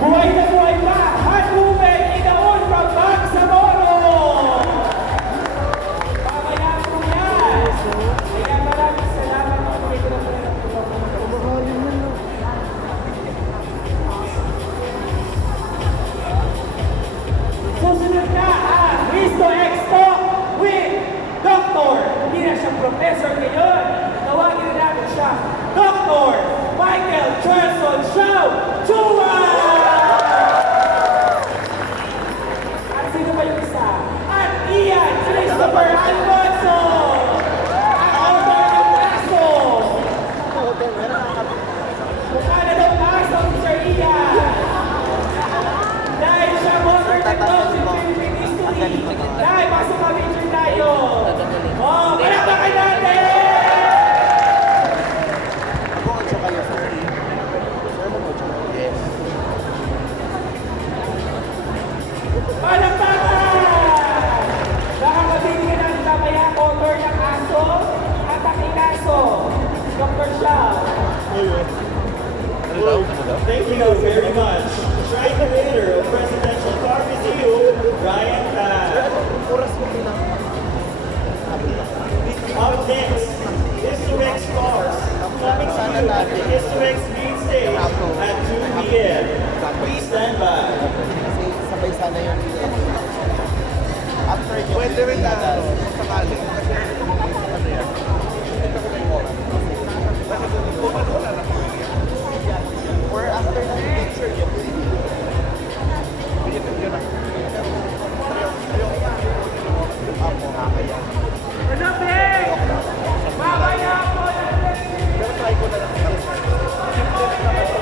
Buhay na buhay pa, hot woman, Inaon from Bangsamoro! Mamaya po yan! Kaya maraming salamat mga kapatid na susunod na ang Risto Expo with Dr. Hindi na siya professor ngayon. Tawagin na natin siya, Dr. Michael Charlson Shaw Chua! At sino pa yung isa? At Ian Christopher Alfonso! Ang author ng kaso! Mukha na daw kaso si Sir Ian! Dahil siya modern technology Philippine history! Dahil pasok ka picture tayo! Oh, palakpakan natin! Palakpakan! Nakakabili ka ng mamaya author ng aso at ang inaso, Dr. Shaw. Thank you very much. Shrine Curator of Presidential Car Museum, Ryan Tan. Up next, Historex Cars, coming to you at the Historex main stage at 2 p.m. Please stand by. Kasi sabay sana yung after yung Pwede rin na sakali. Kasi ano yan? or after na picture yung Hanapin! Mamaya po! pero try ko na lang simple naman ito.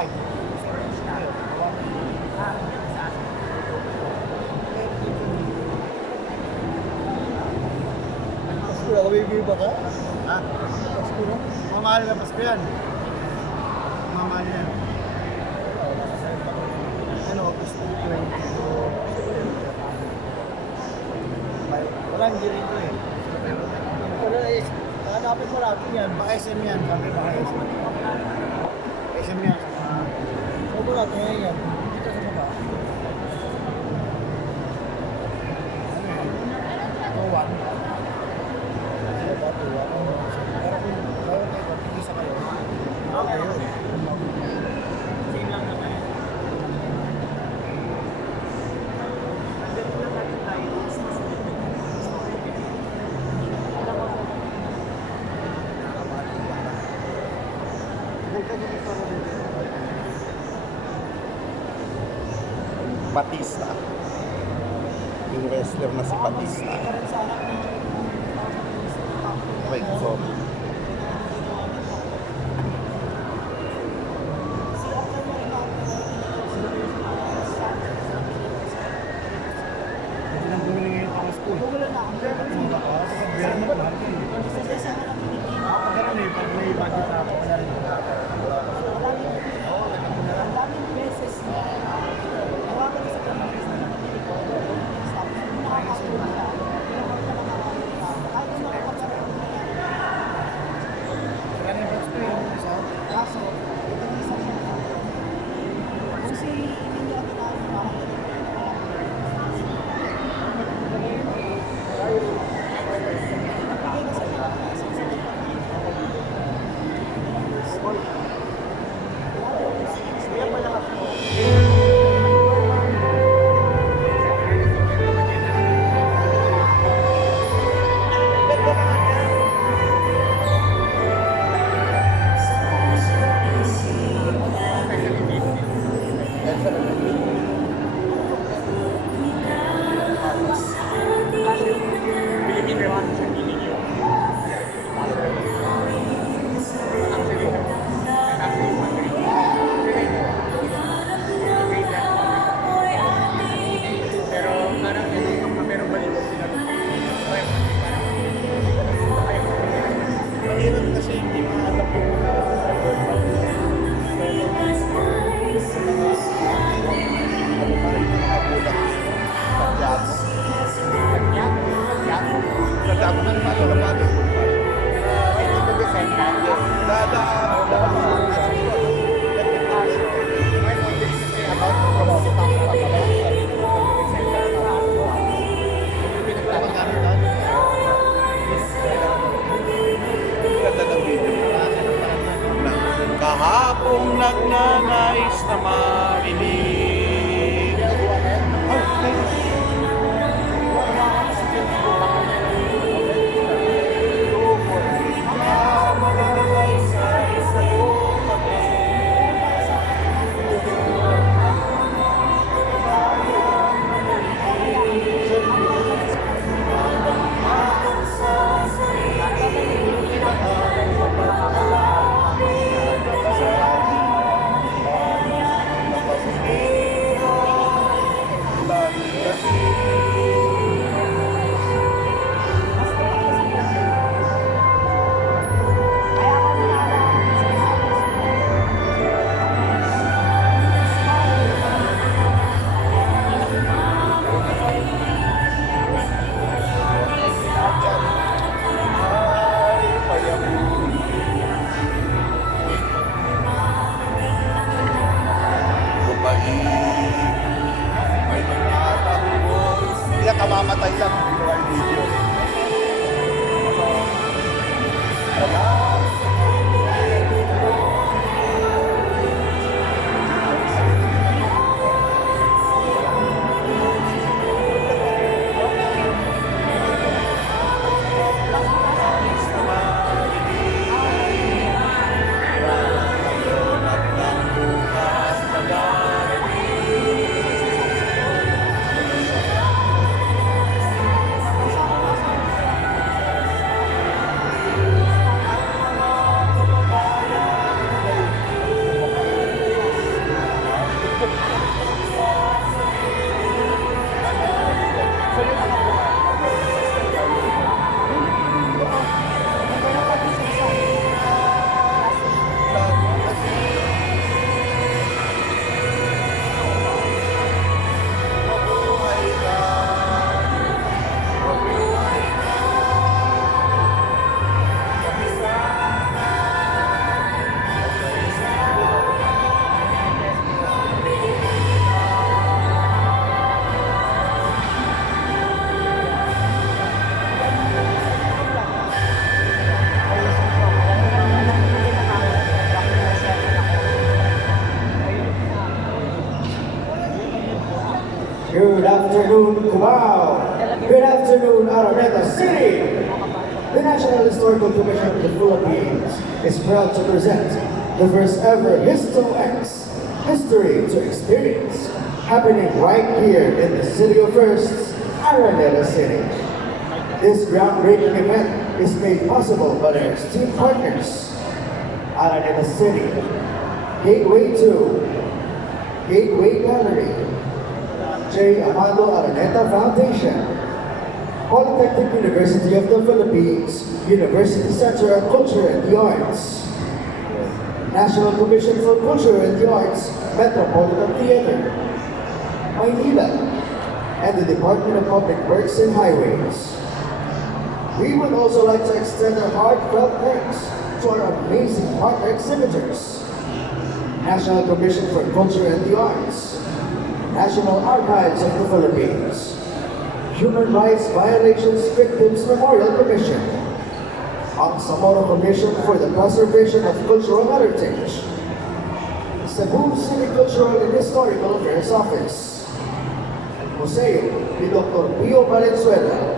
5. Pasko na, kabibig ba ka? Ha? Pasko na? Mamahal na Pasko yan. Mamahal yan. Ano, August 22. Wala, hindi rito eh. Wala eh. Hanapin mo natin yan. Baka SM yan. Sabi baka SM. SM yan. So, wala tayo yan. Dito sa baba. Ano yan? 2-1. Ano ba? 2-1. Pero kung kayo tayo, pag-isa kayo. Okay yun. Same lang naman. Batista. Yung wrestler na si Batista. Wait, sorry. Hindi lang bumili ngayon pang school. Wala na. Sa beer mo lahat yun. Pagkaroon eh, pag may budget na ako, wala rin ako. Daming beses na hawakan sa pamilya na namili ko. Tapos nakakatulong siya. Pero kung ka nakakatulong kahit na nakakatulong na yan. Wala rin yung school yung isa. Kaso, itong isa siya na. Kung si Emilio at Tano nakakatulong nabigay kasi siya ng message sa Kaya pala kasi. Mahirap kasi hindi maalam po Kahapong nagnanais na marinig. Hindi ka mamamatay lang ang viral video. Good afternoon, Cubao. Good afternoon, Araneta City. The National Historical Commission of the Philippines is proud to present the first ever HistoX, History to Experience, happening right here in the City of Firsts, Araneta City. This groundbreaking event is made possible by our esteemed partners, Araneta City, Gateway 2, Gateway Gallery, J. Amado Araneta Foundation, Polytechnic University of the Philippines, University Center of Culture and the Arts, National Commission for Culture and the Arts, Metropolitan Theater, Maynila, and the Department of Public Works and Highways. We would also like to extend our heartfelt thanks to our amazing partner exhibitors, National Commission for Culture and the Arts, National Archives of the Philippines, Human Rights Violations Victims Memorial Commission, Bangsamoro Commission for the Preservation of Cultural Heritage, Cebu City Cultural and Historical Affairs Office, Museo ni Dr. Pio Valenzuela,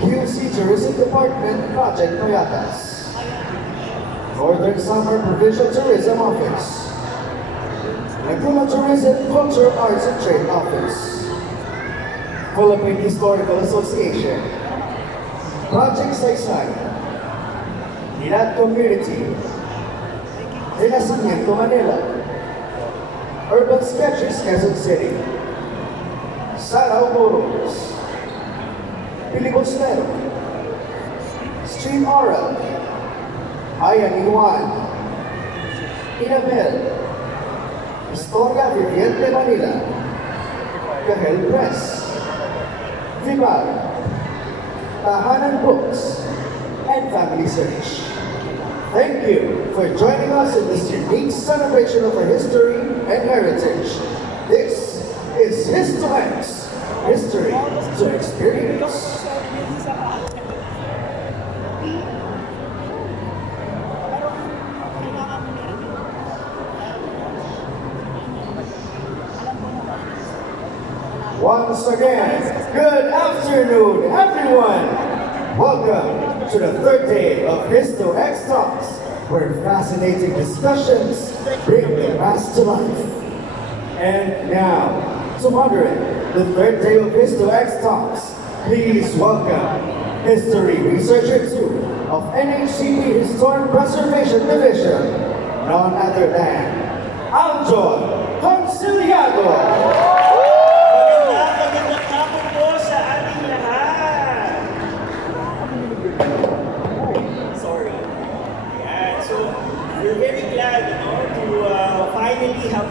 QC Tourism Department Project Payatas, Northern Summer Provincial Tourism Office, Laguna Tourism Culture, Arts and Trade Office, Philippine Historical Association, Project Saysay, Nilat Community, Renacimiento Manila, Urban Sketches Quezon City, Sarao Moros, Pilibustero, Stream Oral, Ayan Iwan, Inabel, Historia Viviente Manila, Gahel Press, Vivar, Tahanan Books, and Family Search. Thank you for joining us in this unique celebration of our history and heritage. This is HistoX, History to Experience. Once again, good afternoon, everyone. Welcome to the third day of HistoX Talks, where fascinating discussions bring the past to life. And now, to moderate the third day of HistoX Talks, please welcome History Researcher 2 of NHCP Historic Preservation Division, none other than Aljon Conciliado. Magandang hapon po sa ating lahat. Sorry. Yeah, so we're very glad, to finally have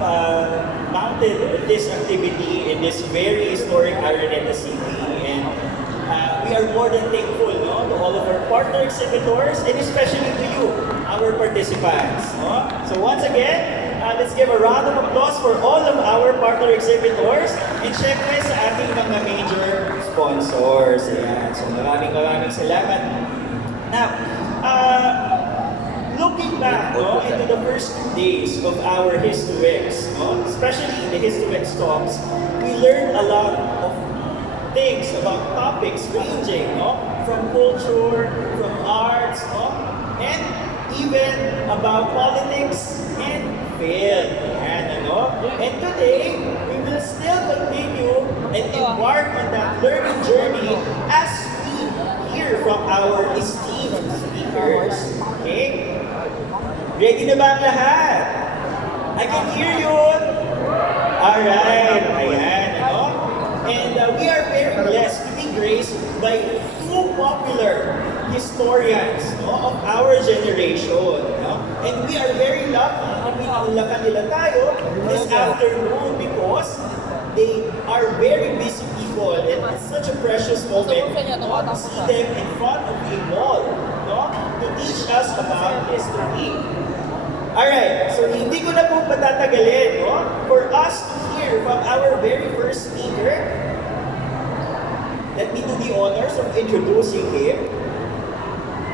mounted this activity in this very historic Araneta City, and we are more than thankful, to all of our partner exhibitors, and especially to you, our participants. So once again, let's give a round of applause for all of our partner exhibitors, and syempre sa ating mga major sponsors. Ayan. So maraming salamat. Now, looking back, into the first 2 days of our HistoX, especially in the HistoX talks, we learned a lot of things about topics ranging, from culture, from arts, and even about politics and film. And today, we will still continue and embark on that learning journey as we hear from our esteemed speakers. Okay? Ready na ba ang lahat? I can hear you. Alright, ayan, And we are very blessed to be graced by two popular historians, of our generation. And we are very lucky na pinanlakan nila tayo this afternoon because they are very busy people, and it's such a precious moment to see them in front of a wall, to teach us about history. Alright, so hindi ko na po patatagalin, for us to hear from our very first speaker. Let me do the honors of introducing him.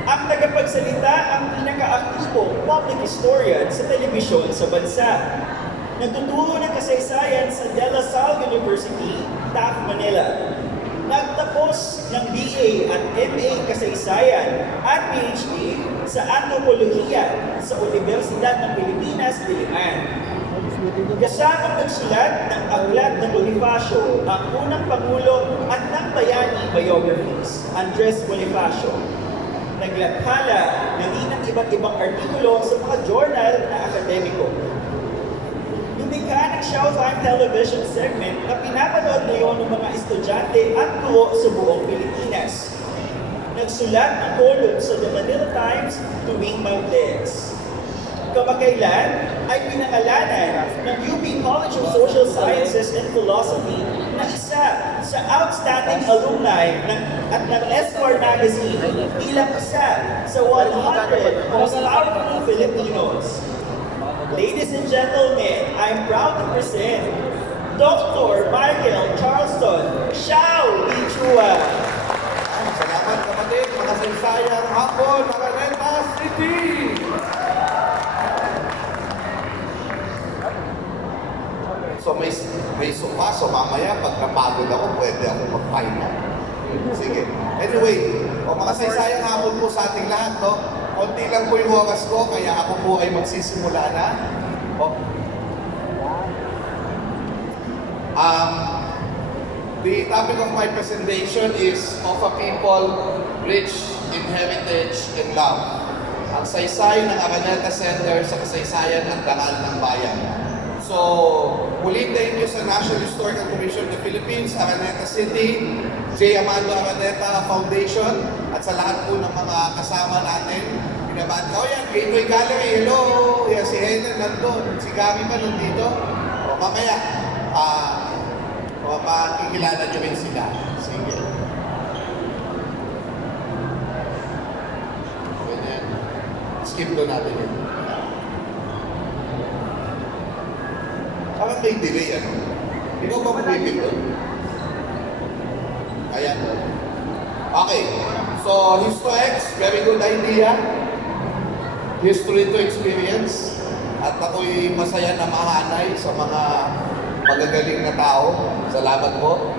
Ang tagapagsalita, ang pinaka-aktibo public historian sa telebisyon sa bansa. Nagtuturo ng kasaysayan sa De La Salle University, Taft, Manila. Nagtapos ng BA at MA Kasaysayan at PhD sa Antropolohiya sa Universidad ng Pilipinas, Diliman. Kasamang nagsulat ng Aklat ng Bonifacio, ang unang Pangulo at ng Bayani biographies, Andres Bonifacio. Naglathala ng iba't ibang artikulo sa mga journal na akademiko. Lumikha ng Showtime television segment na pinapanood ngayon ng mga estudyante at guro sa buong Pilipinas. Nagsulat ng column sa The Manila Times tuwing Martes. Kamakailan ay pinangalanan ng UP College of Social Sciences and Philosophy na isa sa outstanding alumni at ng Esquire Magazine bilang isa sa 100 most powerful Filipinos. Ladies and gentlemen, I'm proud to present Dr. Michael Charleston Xiao Lichua. Salamat kapatid, makasaysayang hapon, Araneta City! So may sofa, so mamaya pag napagod ako, pwede ako mag-pahinga. Sige. Anyway, makasaysayang hapon po sa ating lahat, no? Konti lang po yung oras ko, kaya ako po ay magsisimula na. The topic of my presentation is of a people rich in heritage and love. Ang saysay ng Araneta Center sa kasaysayan at dangal ng bayan. So, muli thank you sa National Historical Commission of the Philippines, Araneta City, J. Amando Araneta Foundation, at sa lahat po ng mga kasama natin. Pinabati ko, yan, Gateway Gallery, hello! Yan, si Helen nandun, si Gary pa nandito. O, mamaya, makikilala nyo rin sila. Sige. Ganyan. Skip doon natin yun. Parang may delay, ano? Ikaw ba mabibig doon? Ayan. Okay. So, HistoX, very good idea. History to experience. At ako'y masaya na mahanay sa mga magagaling na tao. Salamat po.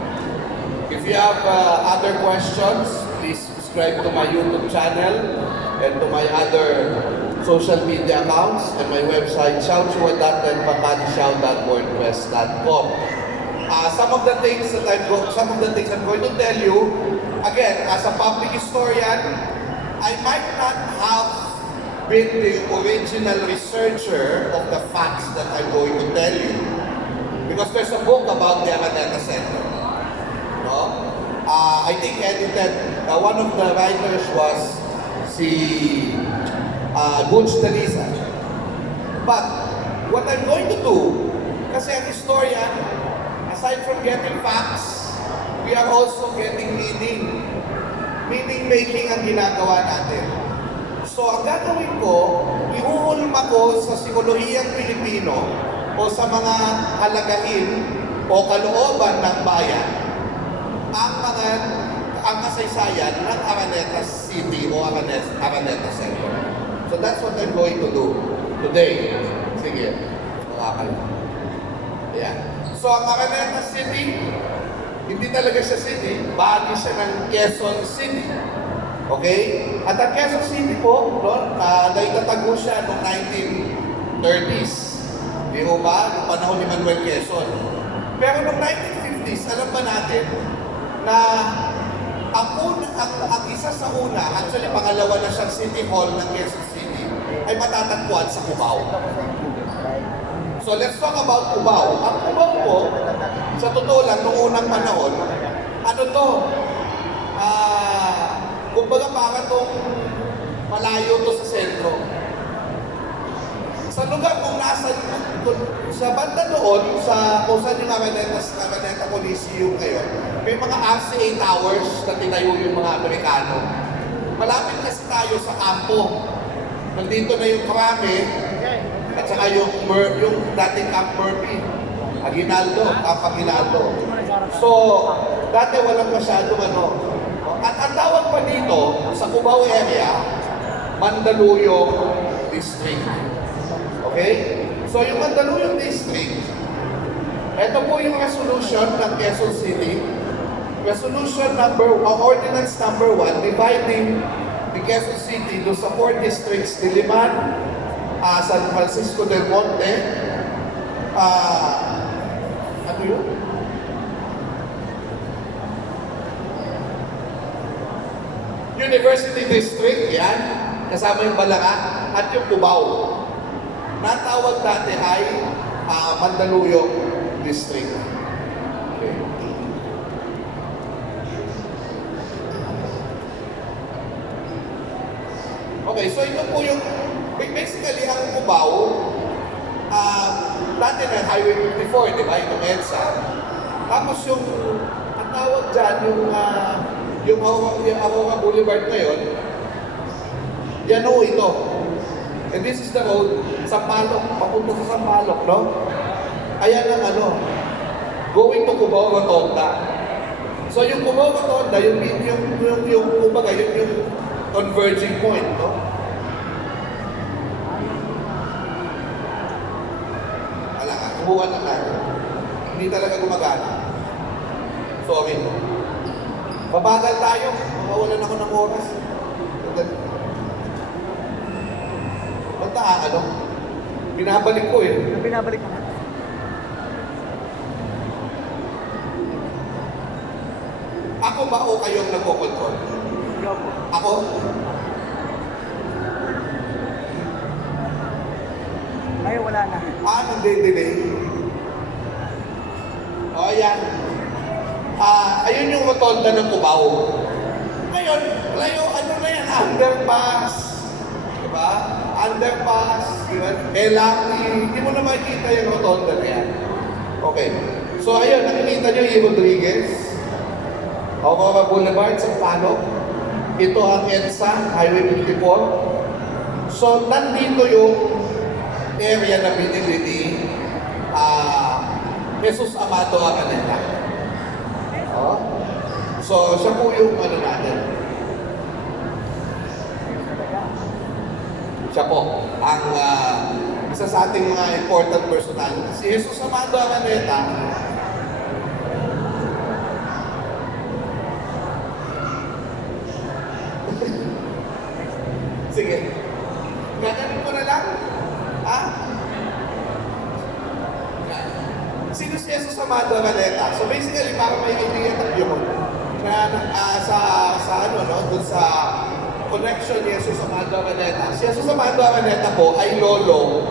If you have other questions, please subscribe to my YouTube channel and to my other social media accounts and my website, xiaochua.tenpakadishow.wordpress.com. Some of the things I'm going to tell you, again, as a public historian, I might not have been the original researcher of the facts that I'm going to tell you. Because there's a book about the Araneta Center. No? I think edited, one of the writers was si Butch Daliza. But what I'm going to do, kasi ang historian, aside from getting facts, we are also getting meaning. Meaning-making ang ginagawa natin. So ang gagawin ko, iuulma ko sa psikolohiyang Pilipino o sa mga halagahin o kalooban ng bayan ang kasaysayan ng Araneta City o Araneta Center. So that's what I'm going to do today. Sige, makakala. Ayan. So ang Araneta City, hindi talaga siya city, bahagi siya ng Quezon City. Okay? At ang Quezon City po, no, naitatago siya noong 1930s. Di ba ba? Noong panahon ni Manuel Quezon. Pero noong 1950s, alam ba natin na ang isa sa una, actually pangalawa na siyang City Hall ng Quezon City, ay matatagpuan sa Cubao. So let's talk about Cubao. Ang Cubao po, sa totoo lang, noong unang panahon, ano to? Kumbaga para itong malayo to sa sentro. Sa lugar kung nasa, sa banda doon, kung saan yung Araneta Coliseum ngayon, may mga RCA towers na tinayo yung mga Amerikano. Malapit kasi tayo sa kampo. Nandito na yung Krame, at saka yung dating Camp Murphy. Camp Aguinaldo. So, dati walang masyadong ano. At ang tawag pa dito, sa Cubao area, Mandaluyong District. Okay? So yung Mandaluyong District, ito po yung resolution ng Quezon City. Resolution Ordinance number 1, dividing the Quezon City to sa 4 districts, Diliman, San Francisco del Monte, ano yun? University District, yan, kasama yung Balanga, at yung Cubao. Natawag dati ay Mandaluyong District. Okay. Okay, so ito po yung, basically ang Cubao, dati na Highway 54, di ba? Itong EDSA. Tapos yung, ang tawag dyan, yung Aurora Boulevard ngayon, yan o ito. And this is the road, Sampaloc, papunta sa Sampaloc, no? Ayan ang going to Cubao Rotonda. So yung Cubao Rotonda, yung kumbaga, yung converging point, no? Wala ka, kumuha na tayo. Hindi talaga gumagana. Sorry. Babagal tayo, makawalan ako ng oras. Basta binabalik ko eh. Binabalik naman. Ako ba o kayong nagko-control? Ako? Ngayon wala na. Nagde-delay. O, yan. Ayun yung rotonda ng Cubao. Ngayon, layo, na yan? Underpass. Diba? Underpass. Diba? LRT. Hindi mo na makikita yung rotonda na yan. Okay. So, ayun, nakikita nyo yung Rodriguez. Aurora Boulevard, Sampaloc. Ito ang EDSA, Highway 54. So, nandito yung area na binili ni Jesus Amado Araneta. So, siya po yung natin. Siya po, ang isa sa ating mga important personality. Si Jesus Amado Araneta, sige. Gaganin ko na lang. Sino si Jesus Amado Araneta? So basically, para may idea tayo na dun sa connection ni Jesus Amado Araneta. Si Jesus Amado Araneta po ay lolo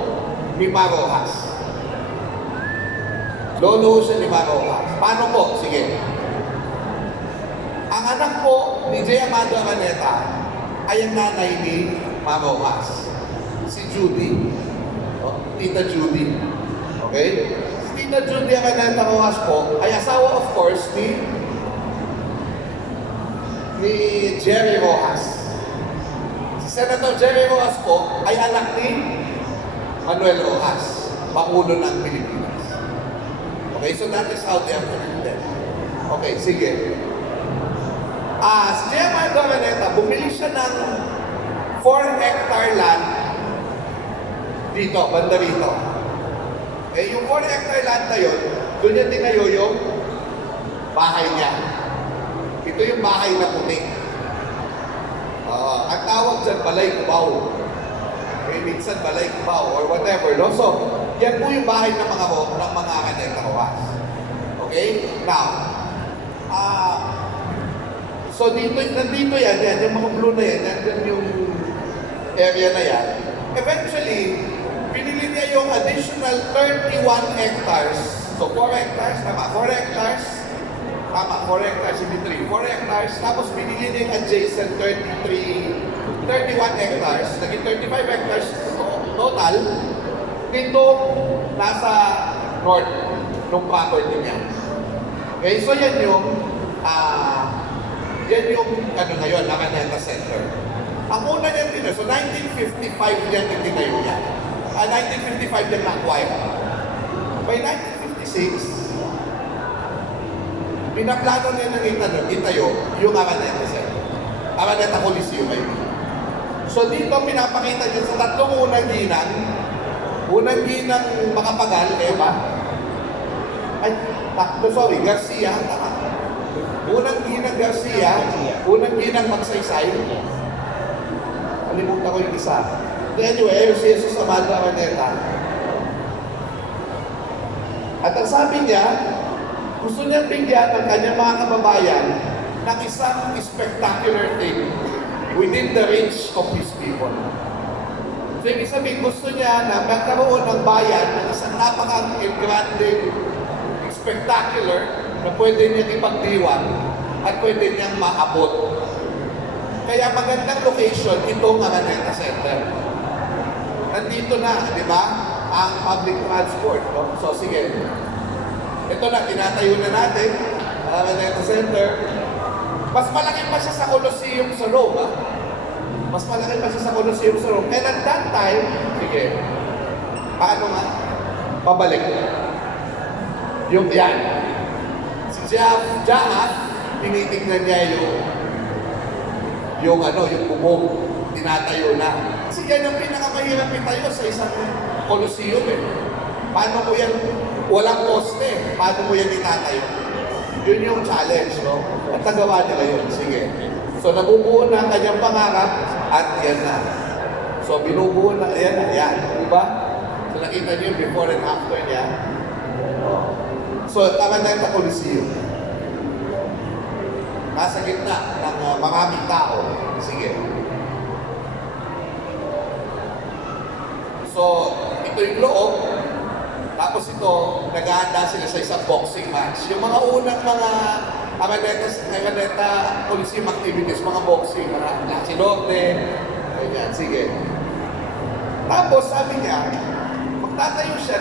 ni Marojas. Lolo siya ni Marojas. Paano po? Sige. Ang anak po ni J. Amado Araneta ay ang nanay ni Marojas. Si Judy. Tita Judy. Okay? Si Tita Judy Araneta Rojas po ay asawa of course ni Jerry Rojas. Si Senator Jerry Rojas po ay anak ni Manuel Rojas, Pangulo ng Pilipinas. Okay, so that is how they are connected. Okay, sige. Si J. Amado Araneta, bumili siya ng 4-hectare land dito, banda rito. Eh, yung 4-hectare land na yun, doon niya tinayo yung bahay niya. Ito yung bahay na puti. Ang tawag dyan, Balay Cubao. Okay, minsan Balay Cubao or whatever, no? So, yan po yung bahay ng mga Araneta Rojas. Okay? Now, so nandito yan, yung mga blue na yan yung area na yan. Eventually, pinili niya yung additional 31 hectares. So 4 hectares, tama, 4 hectares, tama, 4 hectares, hindi 3, 4 hectares, tapos pinili niya yung adjacent 31 hectares, naging 35 hectares total, dito nasa north ng property niya. Okay, so yan yung ngayon, Araneta Center. Ang una niyan din, so 1955 yan yung tinayo niya. 1955 yan na-acquire. By 1956, pinaplano niya ng itayo yung Araneta Center. Araneta Coliseum, I mean. So dito pinapakita niyo sa tatlong unang ginang, Unang ginang Makapagal, Eva. Ay, sorry, Garcia. Tama. Unang ginang Garcia, unang ginang Magsaysay. Kalimutan ko yung isa. Anyway, si Jesus Amado Araneta. At ang sabi niya, gusto niyang bigyan ng kanyang mga kababayan ng isang spectacular thing within the reach of his people. So, ibig sabihin, gusto niya na magkaroon ng bayan ng isang napaka-grande, spectacular na pwede niyang ipagdiwang at pwede niyang maabot. Kaya magandang location itong Araneta Center. Nandito na, di ba, ang public transport. No? So, sige. Ito na, tinatayo na natin ang Araneta Center. Mas malaki pa siya sa Colosseum sa Rome, ha? Mas malaki pa siya sa Colosseum sa Rome. And at that time, sige, paano nga? Pabalik. Yung yan. Si Jahat, tinitignan niya yung bubong, tinatayo na. Kasi yan ang pinakamahirap itayo sa isang Colosseum eh. Paano mo yan, walang poste, paano mo yan itatayo? Yun yung challenge, no? At nagawa nila yun. Sige. So, nabubuo na ang kanyang pangarap at yan na. So, binubuo na, yan na, yan. Diba? So, nakita niyo yung before and after niya. So, Araneta Coliseum. Nasa gitna ng maraming tao. Sige. So, ito yung loob. Tapos ito, nag-aanda sila sa isang boxing match. Yung mga unang mga Araneta Coliseum activities, mga boxing, mga Nasilorte, ganyan, sige. Tapos sabi niya, magtatayo siya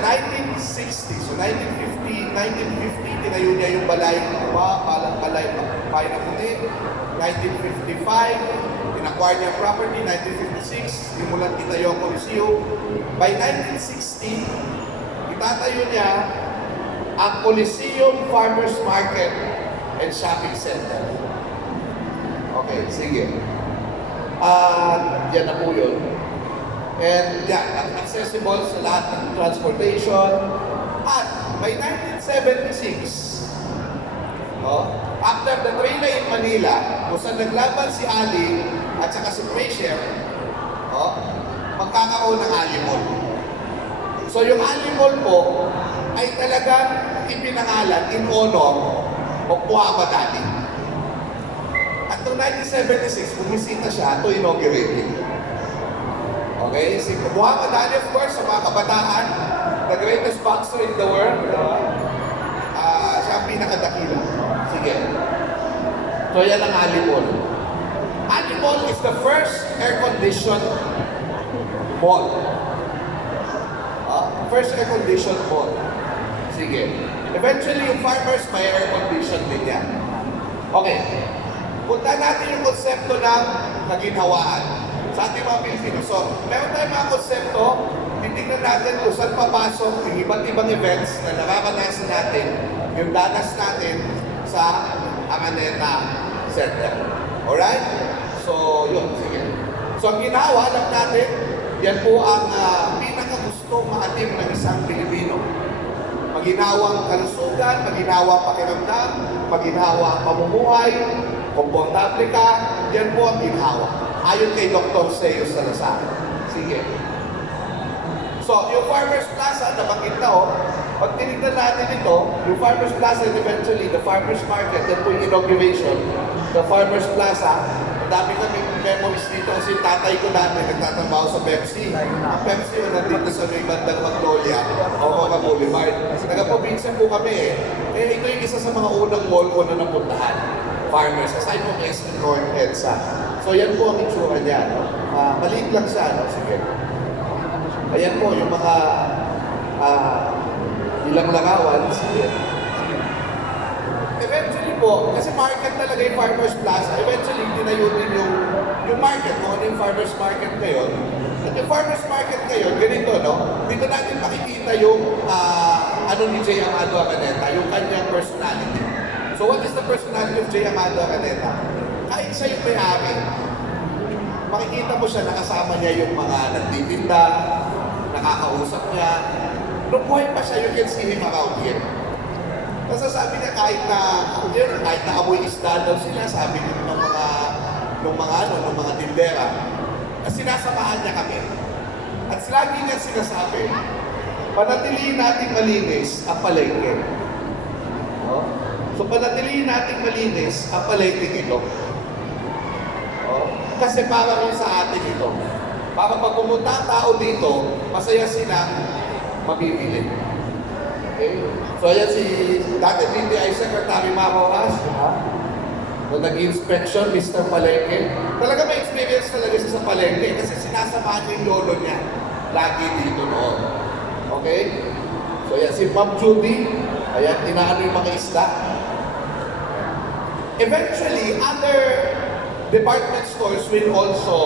1960, so 1950, tinayo niya yung balay Bayan ng Puti. 1955, in-acquire niya property. 1956, simulan itayo ang Coliseum. By 1960, itatayo niya ang Coliseum Farmers Market and Shopping Center. Okay, sige. Yan na po yun. And yan, accessible sa lahat ng transportation. At by 1976, after the Trade in Manila, kung saan naglaban si Ali at saka si Frazier, magkakaroon ng Ali Mall. So yung Ali Mall po ay talagang ipinangalan in honor of Muhammad Ali. At noong 1976, bumisita siya to inaugurating. Okay? Si Muhammad Ali, of course, sa mga kabataan, the greatest boxer in the world. Siya ang pinakadakila. Sige. So yan ang Ali Mall. Ali Mall is the first air-conditioned mall. First air-conditioned mall. Sige. Eventually, yung Farmers may air-conditioned din yan. Okay. Punta natin yung konsepto ng kaginhawaan sa ating mga Pilipino. So, meron tayong mga konsepto, titignan natin kung saan papasok yung iba't ibang events na nararanasan natin, yung danas natin sa Araneta Center. Alright? So, yun. Sige. So, ang ginawa, alam natin, yan po ang pinakagusto maatim ng isang Pilipino. Maginawang kalusugan, maginawang pakiramdam, maginawang pamumuhay, komportable ka, yan po ang ginawa. Ayon kay Dr. Seo Salazar. Sige. So, yung Farmers Plaza, nabanggit na pag tinignan natin ito, yung Farmers Plaza and eventually the Farmers Market, yan po yung inauguration, the Farmers Plaza, ang dami kami memories dito kasi tatay ko dati nagtatrabaho sa Pepsi. Ang Pepsi yung nandito sa may bandang Magnolia, o mga Boulevard. Taga-probinsya po kami eh. Ito yung isa sa mga unang mall ko na napuntahan. Farmers, aside from SM North EDSA. So yan po ang itsura niya. Maliit lang siya. Sige. Ayan po yung mga ilang larawan. Sige. Eventually po, kasi market talaga yung Farmers Plaza, eventually tinayo din yung market, kung ano yung Farmers Market ngayon. At yung Farmers Market ngayon, ganito, no? Dito natin makikita yung ano ni J. Amado Araneta, yung kanyang personality. So what is the personality of J. Amado Araneta? Kahit siya yung may-ari, makikita mo siya, nakasama niya yung mga nagtitinda, nakakausap niya. Nung buhay pa siya, you can see him around here. Kasi sabi niya kahit na amoy isda daw sila, sabi niya ng mga tindera, na sinasamahan niya kami. At lagi niya sinasabi, panatilihin natin malinis ang palengke. No? So panatilihin natin malinis ang palengke ito. No? Kasi para rin sa atin ito. Para pag pumunta ang tao dito, masaya silang mabibili. Okay? So ayan si dati DTI Secretary Maroras, nung nag-inspection, Mr. Palengke. Talaga may experience talaga siya sa palengke kasi sinasamahan niya yung lolo niya lagi dito noon. Okay? So ayan si Ma'am Judy, ayan, inaano yung mga isda. Eventually, other department stores will also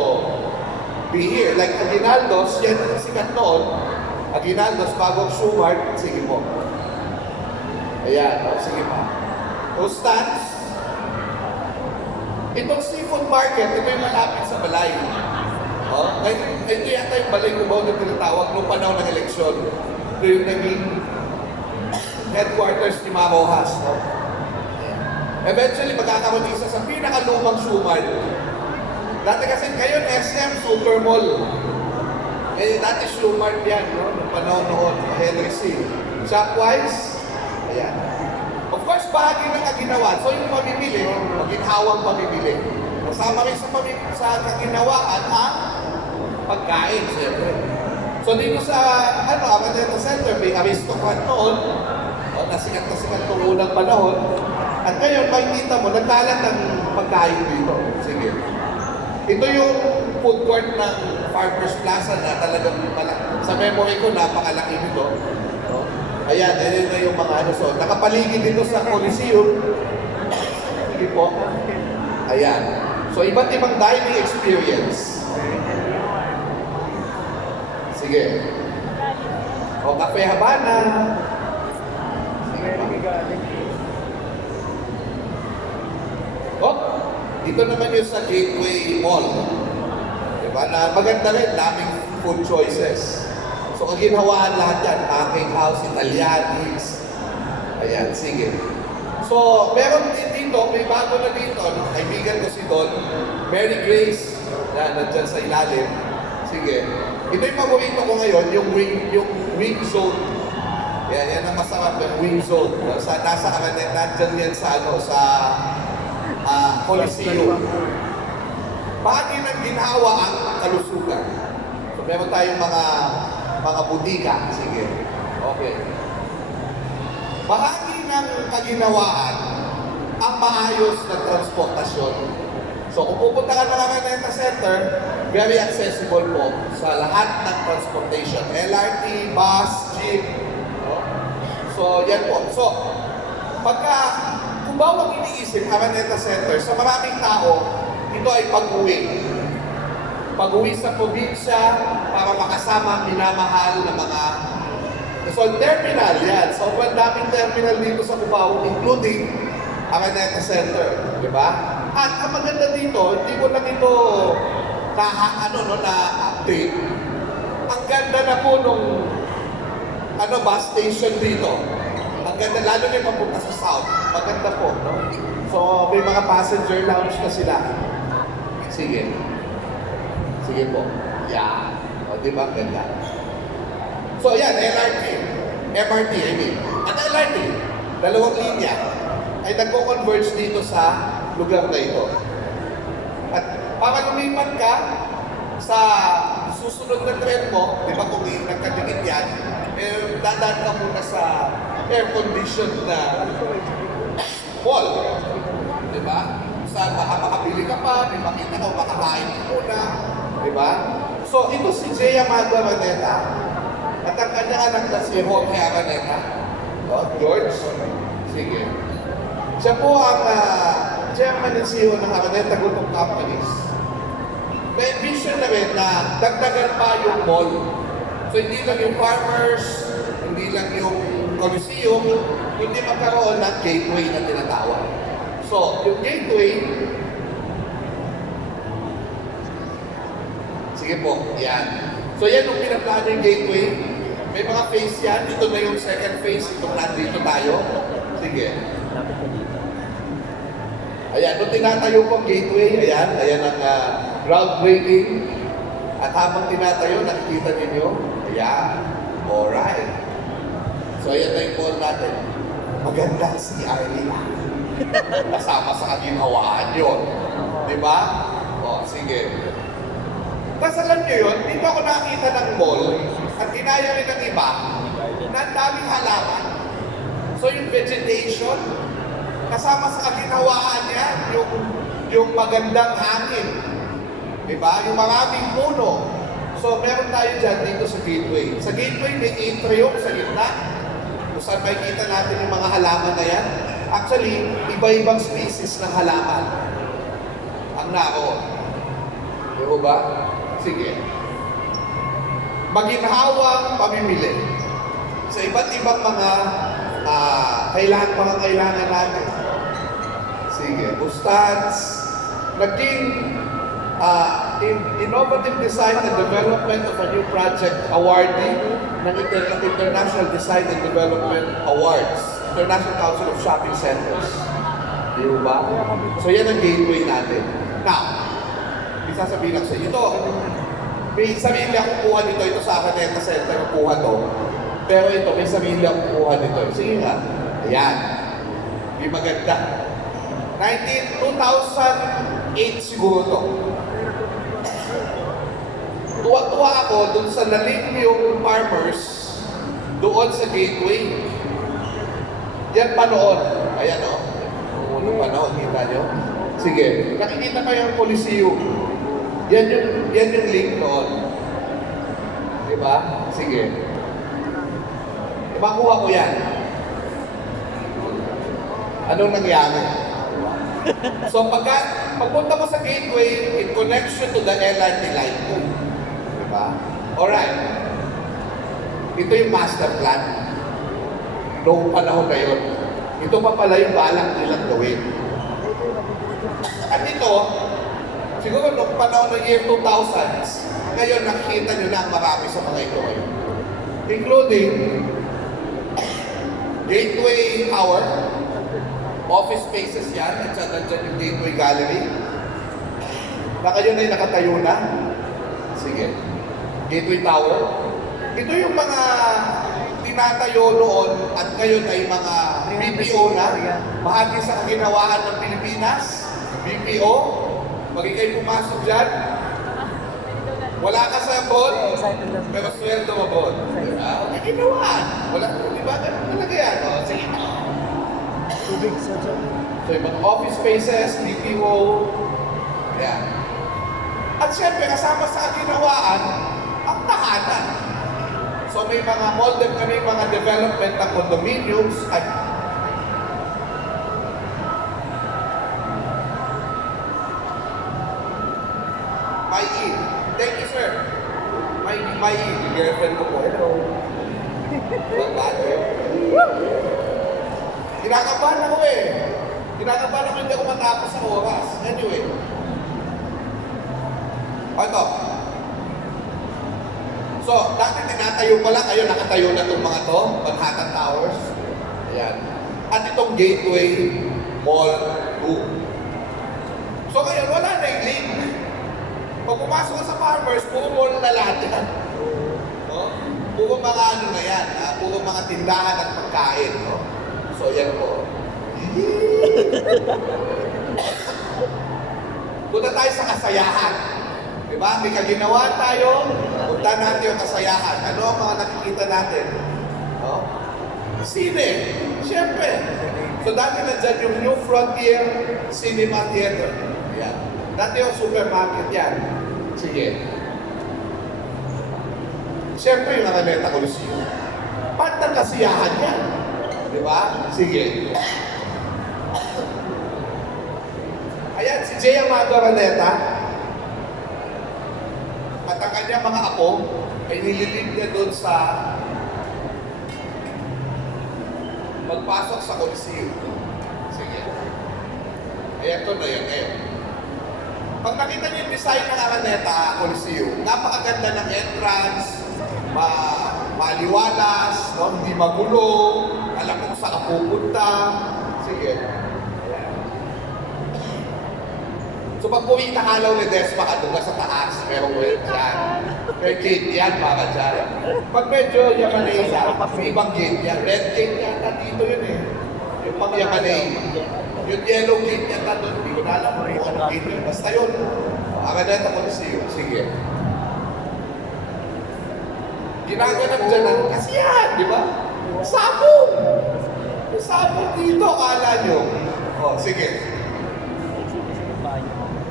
be here. Like Aguinaldo's, yan ang sikat noon. Aguinaldo's, bagong Shoemart, sige po. Ayan, sige pa. Those stands, itong seafood market, ito yung malapit sa Balay. Ito yata yung Balay Cubao na tinatawag noong panahon ng eleksyon. Ito yung naging headquarters ni Marojas. No? Eventually, magkakaroon isa sa pinakalumang Shoemart. Dati kasi ngayon, SM Super Mall. Dati Shoemart yan, no? Noong panahon noon, Henry C. Shopwise, ayan. Of course, bahagi ng kaginawan. So yung mamimili, maginhawang mamimili. Kasama rin sa kaginawaan ang pagkain, siyempre. So dito sa Araneta Center, may aristocrat noon. Nasikat noong unang panahon. At ngayon, makikita mo, nagkalat ng pagkain dito. Sige. Ito yung food court ng Farmers Plaza na talagang sa memory ko, napakalaki nito. No? Ayan, yan na yung mga So, nakapaligid dito sa Coliseum. Sige po. Ayan. So, iba't ibang dining experience. Sige. O, Cafe Habana. Sige pa. Oh, dito naman yung sa Gateway Mall. Diba? Na maganda rin, daming food choices. So, kaginhawaan lahat yan. Aking house, Italianis. Ayan, sige. So, meron din dito, may bago na dito. Kaibigan ko si Don. Mary Grace. Yan, nandyan sa ilalim. Sige. Ito yung paborito ko ngayon, yung wing zone. Yan ang masarap, yung wing zone. Nasa Araneta, nandyan yan sa Coliseum. Bahagi ng ginhawa ang kalusugan. So meron tayong mga butika. Sige. Okay. Bahagi ng kaginawaan ang maayos na transportasyon. So kung pupunta ka ng Araneta Center, very accessible po sa lahat ng transportation. LRT, bus, jeep. No? So yan po. So kung bawang iniisip, Araneta Center, sa maraming tao, ito ay pag-uwi. Pag-uwi sa probinsya para makasama minamahal na mga... So, terminal yan. So, ang daming terminal dito sa Cubao, including Araneta Center. Di ba? At ang maganda dito, hindi ko lang ito na-update. Ang ganda na po nung bus station dito. Ang ganda, lalo na yung papunta sa south. Maganda po, no? So, may mga passenger lounge na sila. Sige. Sige po. Yan. O, di ba? Ang ganda. So, yan, LRT. MRT, I mean. At LRT, dalawang linya, ay nagko-converge dito sa lugar na ito. At para lumipat ka sa susunod na tren mo, di ba kung nagkadikit yan, dadaan ka muna sa air-conditioned na mall. Diba? Saan baka makabili ka pa, may makita ko, makakain ka muna. Diba? So, ito si Jea Magda Araneta. At ang kanyang anak na si Jorge Araneta. George? Sige. Siya po ang chairman and CEO ng Araneta Group of Companies. May vision na rin na dagdagan pa yung mall. So, hindi lang yung farmers, hindi lang yung Coliseum, hindi magkaroon ng gateway na tinatawag. So, yung gateway, sige po, yan. So, So yan yung pinaplano yung gateway. May mga phase yan. Ito na yung second phase. Itong nandito tayo. Sige. Ayan, nung tinatayo pong gateway, ayan ang groundbreaking. At habang tinatayo, nakikita ninyo, ayan. Alright. So ayan na yung mall natin. Maganda si Arlene. Kasama sa kaginhawaan yun. Di ba? O, sige. Tapos alam nyo yun, dito ako nakita ng mall at ginaya rin ng iba na ang daming halaman. So yung vegetation, kasama sa kaginhawaan yan, yung magandang hangin. Diba? Yung maraming puno. So meron tayo dyan dito sa gateway. Sa gateway may atrium sa gitna. Kung saan makikita natin yung mga halaman na yan. Actually, iba-ibang species ng halaman ang naroon. Di ba? Sige. Maginhawang pamimili sa iba't ibang mga kailangan natin. Sige. Bustads, naging innovative design and development of a new project awardee ng International Design and Development Awards, International Council of Shopping Centers. Di ba? So yan ang gateway natin. Now, sasabihin lang sa inyo, ito, may sabihin lang kukuha nito, ito sa Araneta Center, kukuha to. Pero ito, may sabihin lang kukuha nito. Sige nga, ayan. Di maganda. 2008 siguro to. Tuwa-tuwa ako dun sa naling yung farmers doon sa gateway. Yan pa noon. Ayan o. Unang panahon, kita nyo? Sige, nakikita kayo yung Coliseum. Yan yung link noon. Diba? Sige. Makuha ko yan. Anong nangyari? So pagpunta mo sa gateway, it connects you to the LRT line 2. Diba? Alright. Ito yung master plan. Noong panahon na yun. Ito pa pala yung balak nilang gawin. At ito, siguro noong panahon ng year 2000s, ngayon nakikita nyo na marami sa mga ito ngayon. Including Gateway Tower, office spaces yan, at saka dyan yung Gateway Gallery. Na kayo na yung nakatayo na. Sige. Gateway Tower. Ito yung mga tinatayo noon at ngayon ay mga BPO na. Bahagi sa kaginawaan ng Pilipinas. BPO. Pag ikay pumasok dyan, wala ka sa bond, pero sweldo mo bond. May ginawaan. Wala, di ba? Ganun talaga yan. O, sige. Tubig sa dyan. So, yung mga office spaces, BPO, yan. At syempre, kasama sa ginawaan, ang tahanan. So, may mga model kami, mga development ng condominiums at thank you, sir. My girlfriend ko po. Hello. Kinakabahan ako eh. Kinakabahan ako hindi ako matapos sa oras. Anyway. Ito. So, dati tinatayo pa lang. Ayun, nakatayo na itong mga to. Manhattan Towers. Ayan. At itong Gateway Mall 2. So, ngayon, wala na yung link. Pag pumasok ka sa farmers, puro mall na lahat yan. No? Puro mga ano na yan, puro mga tindahan at pagkain. No? So yan po. Punta tayo sa kasayahan. Diba? May kaginawa tayo, punta natin yung kasayahan. Ano ang mga nakikita natin? No? Sine. Siyempre. So dati na dyan yung New Frontier Cinema Theater. Yan. Dati yung supermarket yan. Sige. Siyempre yung Araneta Coliseum. Part ng kasiyahan yan. Di ba? Sige. Ayan, si Jay Amado Araneta. At ang kanyang mga apo ay nililig niya doon sa magpasok sa Coliseum. Sige. Ayan to na yan ngayon. Pag nakita niyo yung design ng Araneta Coliseum, napakaganda ng entrance, maliwalas, no? Hindi magulo, alam mo kung saan ka pupunta. Sige. So pag puwita halaw ni Desma ka doon sa taas, merong red dyan. May gate yan, para dyan. Pag medyo Yamanay na, may ibang gate yan. Red gate yata dito yun eh. Yung pang Yamanay. Yung yellow gate yata doon, hindi ko na alam kung ano gate yun. Basta yun. Araneta Coliseum. Sige. Ginaganap dyan ang kasiyan, di ba? Sabong! May sabong dito, akala nyo. O, sige.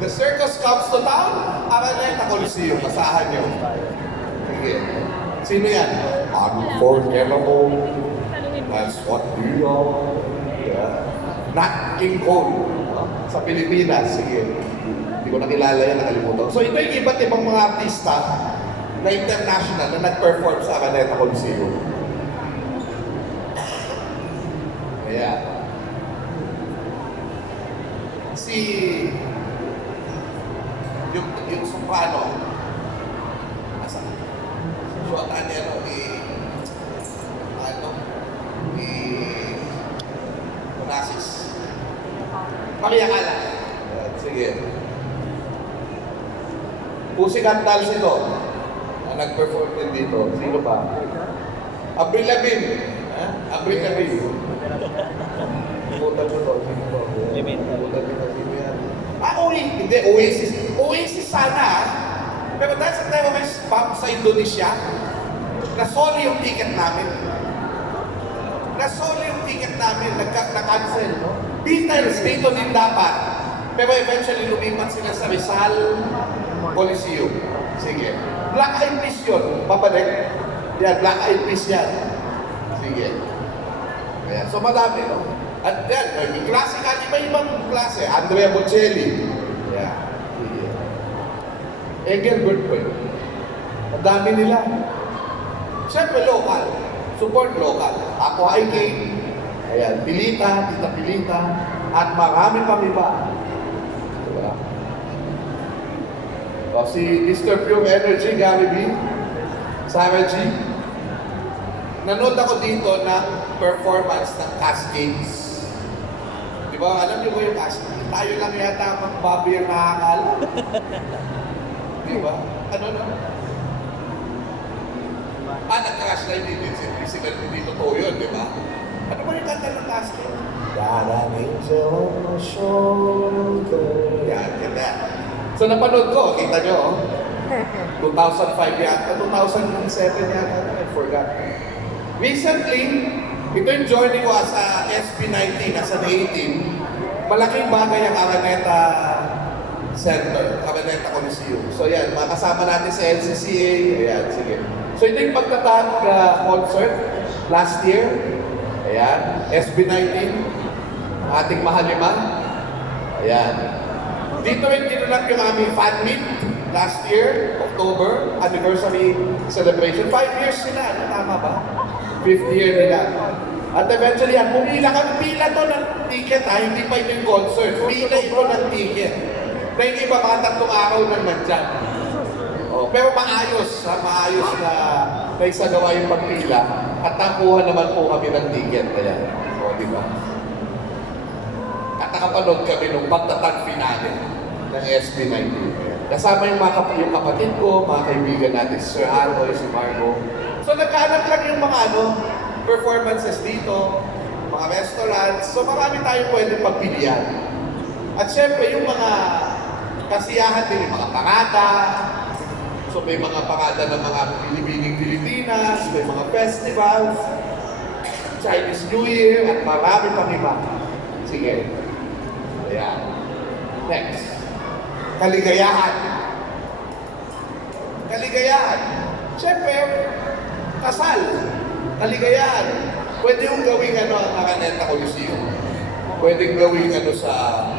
The circus comes to town, Araneta Coliseum, basahan nyo. Sige. Sino yan? Unforgettable. That's what we are. Yeah. Nat King Cole. Sa Pilipinas. Sige. Hindi ko nakilala yan, nakalimutan. So ito yung iba't ibang mga artista na international na nag-perform sa Araneta Coliseum. Ayan. Yung soprano, nasa suwatan niya ni Onassis. Maria Callas. Sige. Pusi Cantals ito, na nag-perform din dito. Sino pa? Avril Lavigne. Avril Lavigne. Putal mo to. Sino to? Putal mo to. Sino yan? Hindi. Oasis. Oasis sana. Pero dahil sa terrorist bomb sa Indonesia, nasoli yung ticket namin. Na-cancel. Beatles, dito din dapat. Pero eventually lumipat sila sa Rizal Coliseum. Sige. Black Eyed Peas yun. Babalik. Yan, Black Eyed Peas yan. Sige. Ayan. So madami, no? At yan, may classical, iba-ibang klase. Andrea Bocelli. Yan. Sige. Engelbert po yun. Ang dami nila. Siyempre, local. Support local. Ako ay King. Ayan, Pilita, Tita Pilita. At marami pang iba. Diba? O, si Mr. Pure Energy, Gary B. Sarah G. Nanood ako dito ng performance ng Cascades. Di ba? Alam niyo ba yung Cascades? Tayo lang yata magbabi ang nakakala. Di ba? Ano na? Nag-crash light din din. Physical hindi totoo yun, di ba? Ano ba yung kanta ng Cascades? Got an angel on my shoulder. Yan, ganda. So napanood ko, kita nyo, 2005 yata, 2007 yata, I forgot. Recently, ito yung journey ko as a SB19, as an 18. Malaking bagay ang Araneta Center, Araneta Coliseum. So yan, makasama natin sa LCCA. Ayan, sige. So ito yung pagtatag concert last year. Ayan, SB19, ating mahalima. Ayan. Dito rin kinunap yung aming fan meet last year, October, anniversary celebration. 5 years sila, ano, tama ba? 5th year nila. At eventually, pumila kami, pila to ng ticket ha, hindi pa ito yung concert. Pila ito ng ticket. Na yung iba mga 3 araw nang nandyan. Oh, pero maayos, ha? Maayos na naisagawa yung pagpila. At nakuha naman po kami ng ticket. Ayan. O, di ba? At nakapanood kami nung pagtatag finale ng SB19. Kasama yung yung kapatid ko, mga kaibigan natin, si Sir Arroy, si Margo. So nagkahanap lang yung mga performances dito, mga restaurants. So marami tayong pwedeng pagpilian. At syempre yung mga kasiyahan din, yung mga parada. So may mga parada ng mga Pilipining Pilipinas, may mga festivals, Chinese New Year, at marami pang iba. Sige. Ayan. Next. Kaligayahan. Kaligayahan. Siyempre, kasal. Kaligayahan. Pwede yung gawing ang Araneta Coliseum. Pwede gawing sa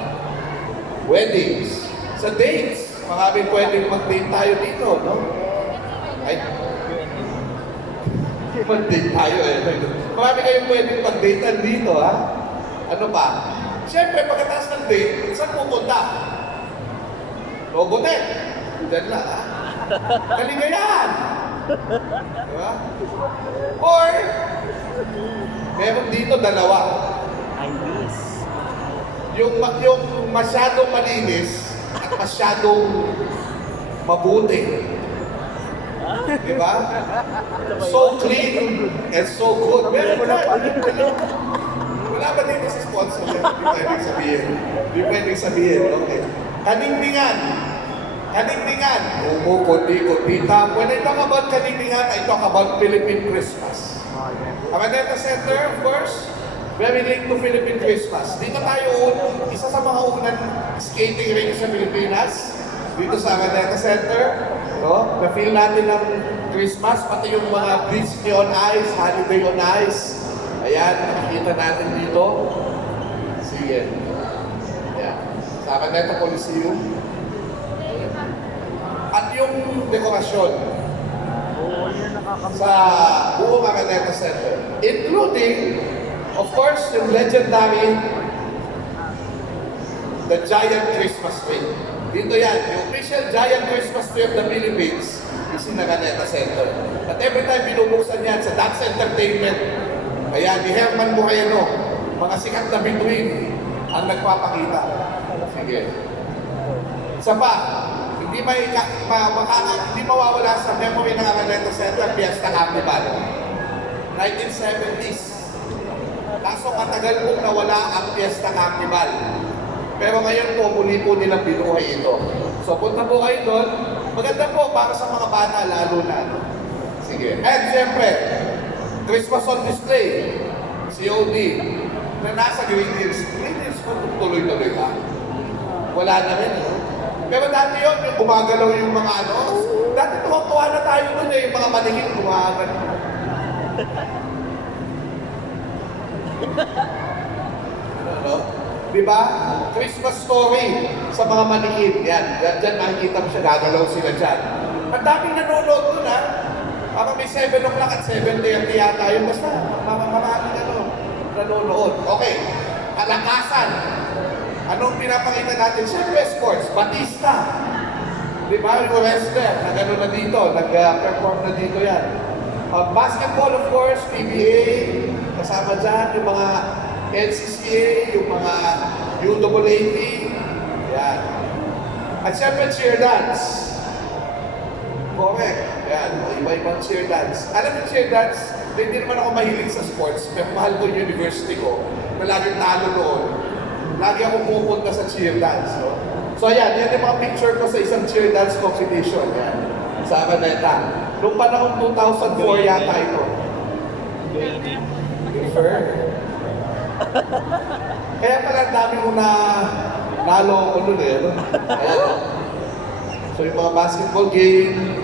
weddings, sa dates. Maraming pwedeng mag-date tayo dito, no? Ay, mag-date tayo Marami kayong pwedeng mag-datean dito, ha? Ano pa? Siyempre, pagkatapos ng date, saan pupunta? Novotel. Diyan lang, ha? Kaligayahan. Diba? Or, meron dito dalawa. I miss. Yung masyadong malinis at masyadong mabuti. Diba? So clean and so good. Meron ba? Wala ba dito sa sponsor? Hindi pwedeng sabihin. Hindi pwedeng sabihin. Okay. Kaningningan. Kaningningan. Umo, kundi. When I talk about kaningningan, I talk about Philippine Christmas. Araneta Center, of course, very linked to Philippine Christmas. Dito tayo, isa sa mga unang skating rink sa Pilipinas. Dito sa Araneta Center. No? Na-feel natin ng Christmas, pati yung mga Disney on Ice, Holiday on Ice. Ayan, nakikita natin dito. Sige. Ayan. Sa Araneta Coliseum. At yung dekorasyon sa buong Araneta Center. Including, of course, yung legendary the Giant Christmas Tree. Dito yan, yung official Giant Christmas Tree of the Philippines is in Araneta Center. At every time binubuksan yan sa Dance Entertainment, ayan, ni Herman Moreno, mga sikat na bituin ang nagpapakita. Sige. Isa pa, hindi mawawala sa memory ng Araneta Center, Fiesta Carnival. 1970s. Kaso katagal pong nawala ang Fiesta Carnival. Pero ngayon po, muli po nilang binuhay ito. So punta po kayo doon. Maganda po para sa mga bata, lalo na. Sige. And siyempre, Christmas on display. COD. Na nasa Green Hills. Green Hills po tuloy-tuloy ka. Wala na rin. Pero dati yun, yung gumagalaw yung mga ano. Dati tuwang-tuwa na tayo doon yung mga maningin gumagalaw. Ano? Diba? Christmas story sa mga manikin. Yan. Diyan makikita mo siya, gagalaw sila dyan. Ang daming nanonood doon, ha? Parang may 7 o'clock at 7:30 yata yun. Basta, maraming nanonood. Okay. Kalakasan. Anong pinapakita natin? Siyempre, sports. Batista. Diba? Yung wrestler. Nag-ano na dito. Nag-perform na dito yan. Basketball, of course. PBA. Kasama dyan yung mga NCCA, yung mga UAAP. Yan. At siyempre, cheer dance. Correct. Yan. Iba-ibang cheer dance. Alam mo, cheer dance, hindi naman ako mahilig sa sports, pero mahal ko yung university ko, na laging talo noon. Lagi akong pupunta sa cheer dance. No? So yan yung mga picture ko sa isang cheer dance competition. Yan. Sa Araneta. Noong panahon 2004 yata ito. Prefer. Kaya pala dami mo na nalo ko nun eh. Ano? Ayan. So yung mga basketball game,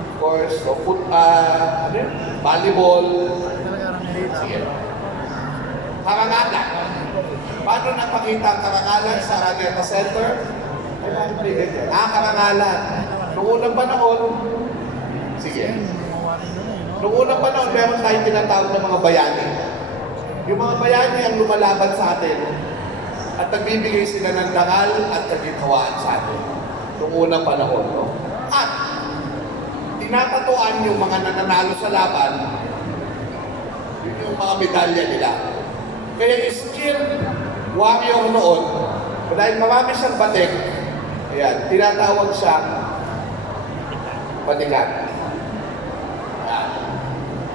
of course, so ano yun? Volleyball. Sige. Karangalan. Paano napakita ang karangalan sa Araneta Center? Karangalan. Noong unang panahon, sige. Noong unang panahon, meron tayong tinatawag ng mga bayani. Yung mga bayani ang lumalaban sa atin at nagbibigay sila ng dangal at kagitawaan sa atin. Noong unang panahon, no? At tinatatuan yung mga nananalo sa laban, yung mga medalya nila. Kaya yung skilled warrior noon, dahil marami siyang batik, ayan, tinatawag siyang batikan.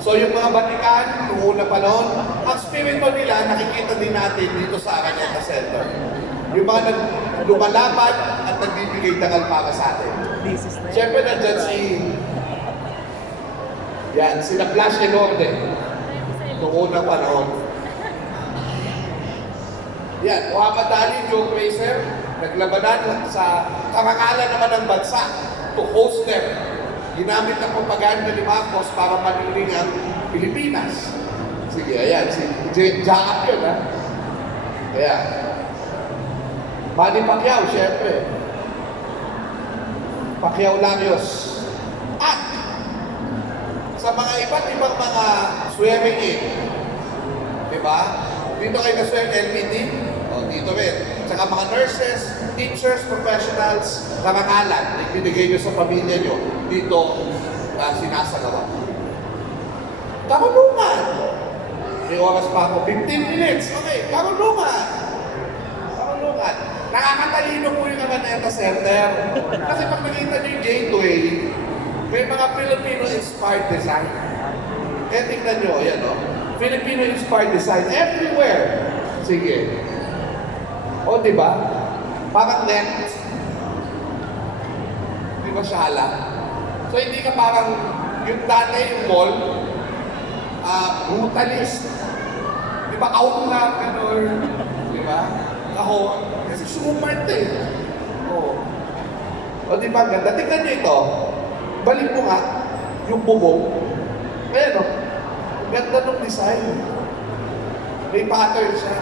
So yung mga batikan, noong unang panahon, ang spirito nila nakikita din natin dito sa Araneta Center. Yung mga lumalaban at nagbibigay dangal para sa atin. Siyempre nandyan sila Flash and Orde. Noong unang panahon. Yan, Muhammad Ali, Joe Frazier, naglabanan sa karangalan naman ng bansa to host them. Ginamit ang propaganda ni Marcos para maniling ang Pilipinas. Sige, ayan, si Jaap yun, ha? Ayan. Manny Pacquiao, syempre. Pacquiao Larios. At sa mga iba't ibang mga swearing in, di ba? Dito kayo na-swear LPT, o O, dito rin. Tsaka mga nurses, teachers, professionals, karangalan, ibinigay nyo sa pamilya nyo, dito sinasagawa. Karunungan. May oras pa ako, 15 minutes. Okay, karunungan. Karunungan. Nakakatalino po yung Araneta Center. Kasi pag nakita nyo yung gateway, may mga Filipino-inspired design. Kaya tingnan nyo, ayan o. Filipino-inspired design everywhere. Sige. O, di ba? Parang net. Di ba shala? So, hindi ka parang yung dati yung mall, brutalist. Di ba? Out na, gano'n. Di ba? Kahon. Kasi sumart eh. Oo. O, di ba? Ganda. Tingnan nyo ito. Balik mo nga yung bubong. Ayan o. Ang ganda ng design. May pattern siya.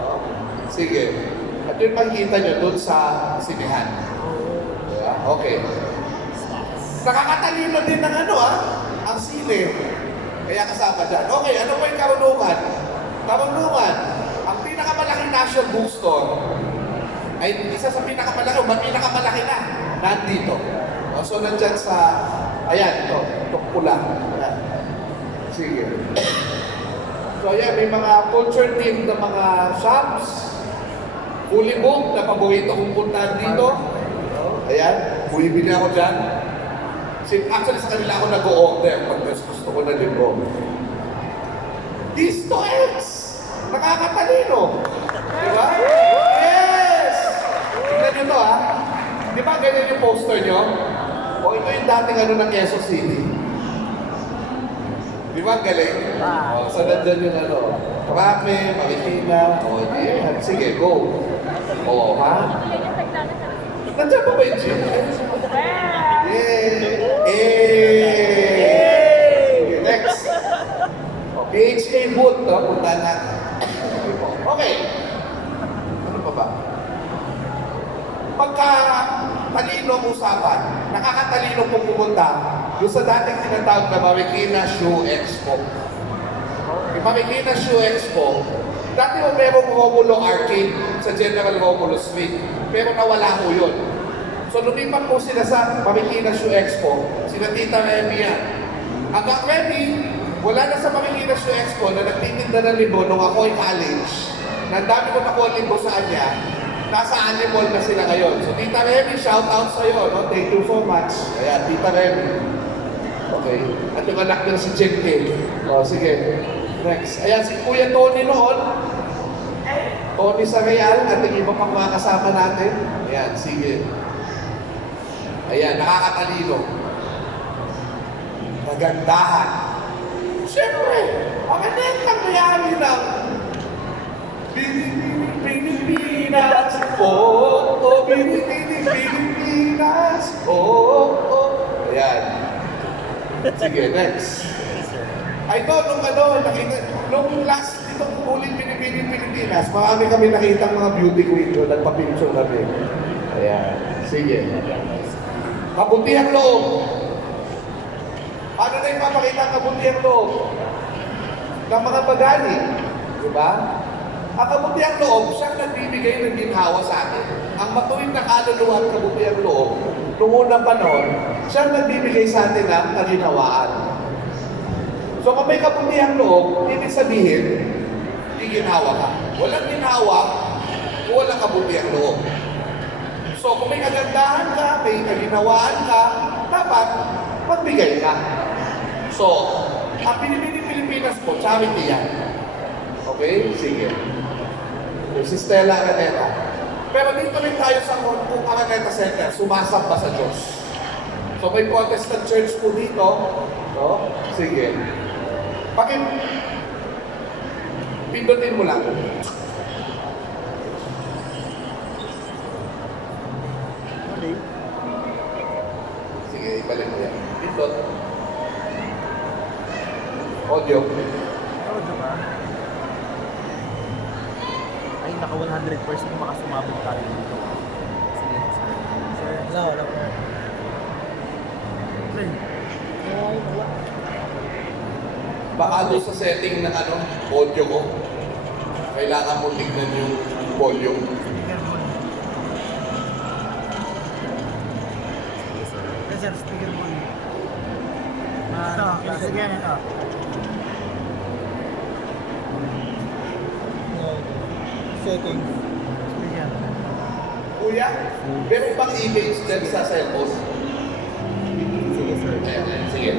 O. Sige. At yun makikita nyo dun sa sinihan. Diba? Okay. Nakakatalino din ng ang sine. Kaya kasama dyan. Okay, ano pa yung karunungan? Karunungan. Ang pinakamalaking national bookstore ay isa sa pinakamalaki na. Nandito. O, so, nandyan sa, ayan, ito pula. Ayan. Sige. So, ayan, may mga culture team na mga shops. Fully booked na paborito kong puntahan dito. Ayan, bumibili ako dyan. Actually, sa kanila ako nag-o-order pag gusto ko na libro. Disto X! Nakakatalino! Diba? Yes! Tingnan nyo to Di ba ganyan yung poster nyo? O ito yung dating ng Quezon City. Di ba galing? O, so nandyan yung Marami, Marikina, o yeah. Sige, go. O, ha? Nandiyan pa ba yung gym? Okay, next. PHA booth, punta natin. Okay. Ano pa ba? Pagka talino ang usapan, nakakatalino pong pumunta yung sa dating tinatawag na Marikina Shoe Expo. Yung Marikina Shoe Expo, dati mo merong Romulo Arcade sa General Romulo Street, pero nawala ko yun. So lumipat po sila sa Marikina Shoe Expo, sila Tita Remy yan. Hanggang Remy, wala na sa Marikina Shoe Expo na nagtitinda ng libro nung ako ay college. Nandami ko nakuha libro sa kanya, nasa Animal na sila ngayon. So Tita Remy, shout out sa'yo, no? Thank you so much. Ayan, Tita Remy. Okay. At yung anak nila si Jenke. O, sige. Next. Ayan, si Kuya Tony noon. Tony sa Real at yung iba pang mga kasama natin. Ayan, sige. Ayan, nakakatalino. Nagandahan. Siyempre, ang anetang mayari ng Pilipinas. Oh, Pilipinas. Oh. Ayan. Sige, next. Ay, nung last itong huling Pilipinas, marami kami nakita mga beauty queen doon, nagpa-picture kami. Ayan. Sige. Kabutihang loob. Ano na yung papakita ang kabutihang loob? Ng mga bagani. Diba? Ang kabutihang loob, siyang nagbibigay ng ginhawa sa atin. Ang matuwid na kaluluwa at kabutihang loob, noong unang panahon, siyang nagbibigay sa atin ng kalinawaan. So kung may kabutihang loob, ibig sabihin, iginhawa ka. Walang ginhawa, walang kabutihang loob. So kung may kagandahan ka, may kaginawaan ka, dapat magbigay ka. So, ang Pilipinas po, charity yan. Okay? Sige. Si Stella Araneta. Pero dito rin tayo sa kung Araneta Center, sumasamba sa Diyos. So may Protestant church po dito. No? Sige. Pindutin mo lang. Sige, ibalik mo yan. Pindot. Audio. Ay, naka 100% kung makasumabot tayo dito. Sige, sir. Wala. Baka doon sa setting ng audio ko. Kailangan mo tignan yung volume. Speaker mo. Yes, sir. Speaker mo. Sige, ito. Settings. Speaker. Kuya, meron bang image dyan sa cellphone? Sige, sir. Ayan, sige.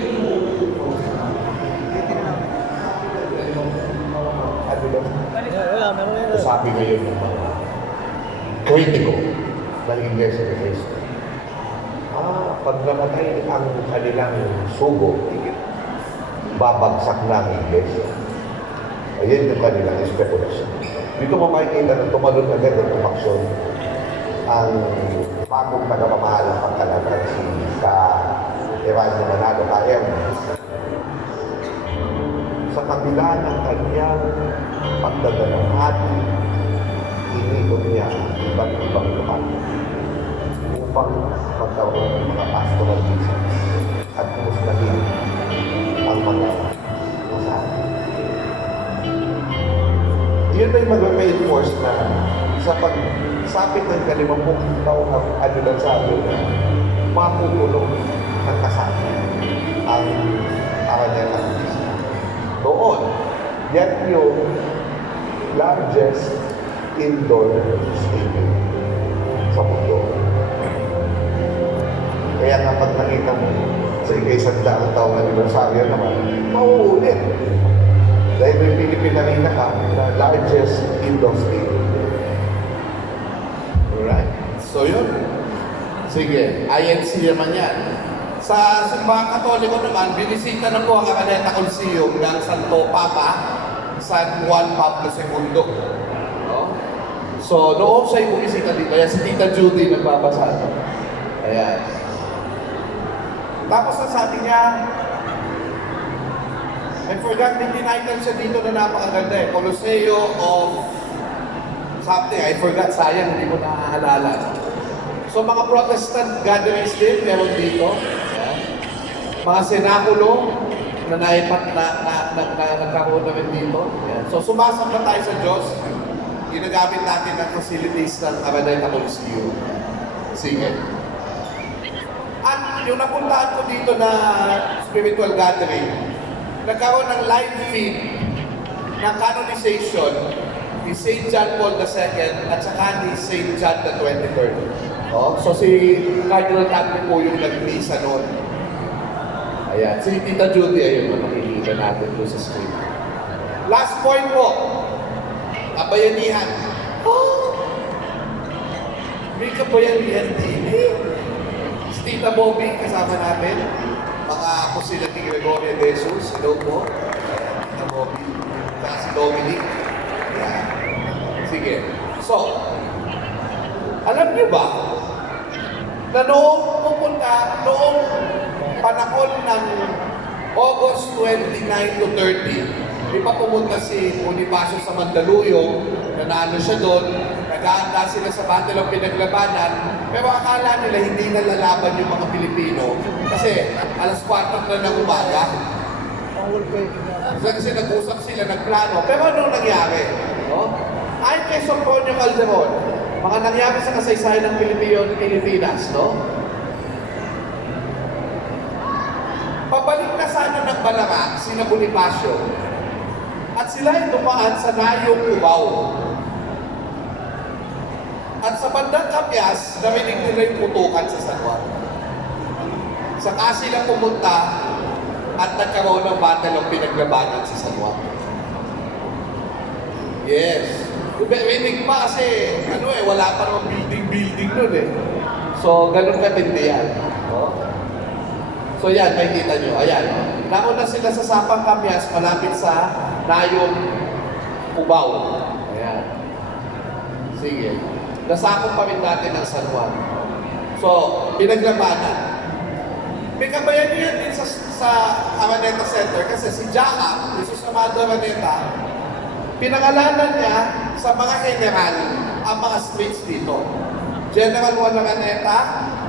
Ano ba? Wala, meron yun. Sabi ngayon ng mga kritiko ng Iglesia ni Cristo. Pag namatay ang kanilang sugo, babagsak na ang Iglesia. Ayan yung kanilang speculation. Dito mo makikita na tumalon agad at tumaksyon ang bagong tagapamahal ng pagkalaban si Evangelio Manalo K.M. Sa kabila ng kanyang pagdadalamhati, inikot niya ang iba't ibang lugar upang magkaroon ng mga pastoral missions at kumustahin ang mga masabi. Yun ba yung mag-reinforce na sa pagsapit ng kalimampung taong ano lang sabi na mapupulong ng kasama ang aral ng doon, yan yung largest indoor stadium sa mundo. Kaya nga pag nakita mo sa isang daang taong anibersaryo naman, mauulit. Dahil may Philippine Arena ka na largest indoor stadium. Alright. So yun. Sige, INC naman yan. Sa mga Katoliko naman, binisita na po ang Araneta Coliseum ng Santo Papa, San Juan Pablo II. No? So, noong siya'y bumisita dito, ayan si Tita Judy nagbabasa. Ayan. Tapos sabi niya, I forgot din tinitle siya dito na napakaganda eh. Colosseo of something. I forgot, sayang, hindi ko naaalala. So mga Protestant gatherings din, meron dito. Ayan. Mga senakulo na nagkaroon namin dito. Ayan. So sumasamba tayo sa Diyos. Ginagamit natin ang facilities ng Araneta Coliseum. Sige. At yung napuntahan ko dito na spiritual gathering, nagkaroon ng live feed ng canonization ni St. John Paul II at saka ni St. John the 23rd. Oh, so si Cardinal Tagle po yung nag-misa noon. Ayan, si Tita Judy, ayun, makikita natin doon sa screen. Last point po, kabayanihan. Oh! May kabayanihan din eh. Si Tita Bobby, kasama natin. Mga ako sila ni Gregorio de Jesus, hello po. Tita Bobby. Saka si Dominic. Ayan. Sige. So, alam niyo ba na noong panahon ng August 29 to 30, di pa pumunta si Bonifacio sa Mandaluyong, nanalo siya doon, nag-aanda sila sa Battle of Pinaglabanan, pero akala nila hindi na lalaban yung mga Pilipino kasi alas 4 na ng umaga. Kasi nag-usap sila, nagplano, pero ano nangyari? No? Ayon kay Sopronio Calderon, mga nangyari sa kasaysayan ng Pilipinas, no? Pabalik na sana ng Balara, sina Bonifacio, at sila ay dumaan sa Nayong Cubao. At sa bandang Capias, narinig nila yung putukan sa San Juan. Saka sila pumunta at nagkaroon ng battle ng pinaglabanan sa San Juan. Yes. Rinig pa kasi, wala pa naman building nun eh. So, ganun katindi yan. No? So yan, makikita nyo. Ayan. Nauna sila sa Sapang Capias, malapit sa Nayong Cubao. Ayan. Sige. Nasakop pa rin natin ng San Juan. So, pinaglabanan. May kabayanihan din sa Araneta Center kasi si Jacob, Jesus Amado Araneta, pinangalanan niya sa mga general ang mga streets dito. General Juan Araneta,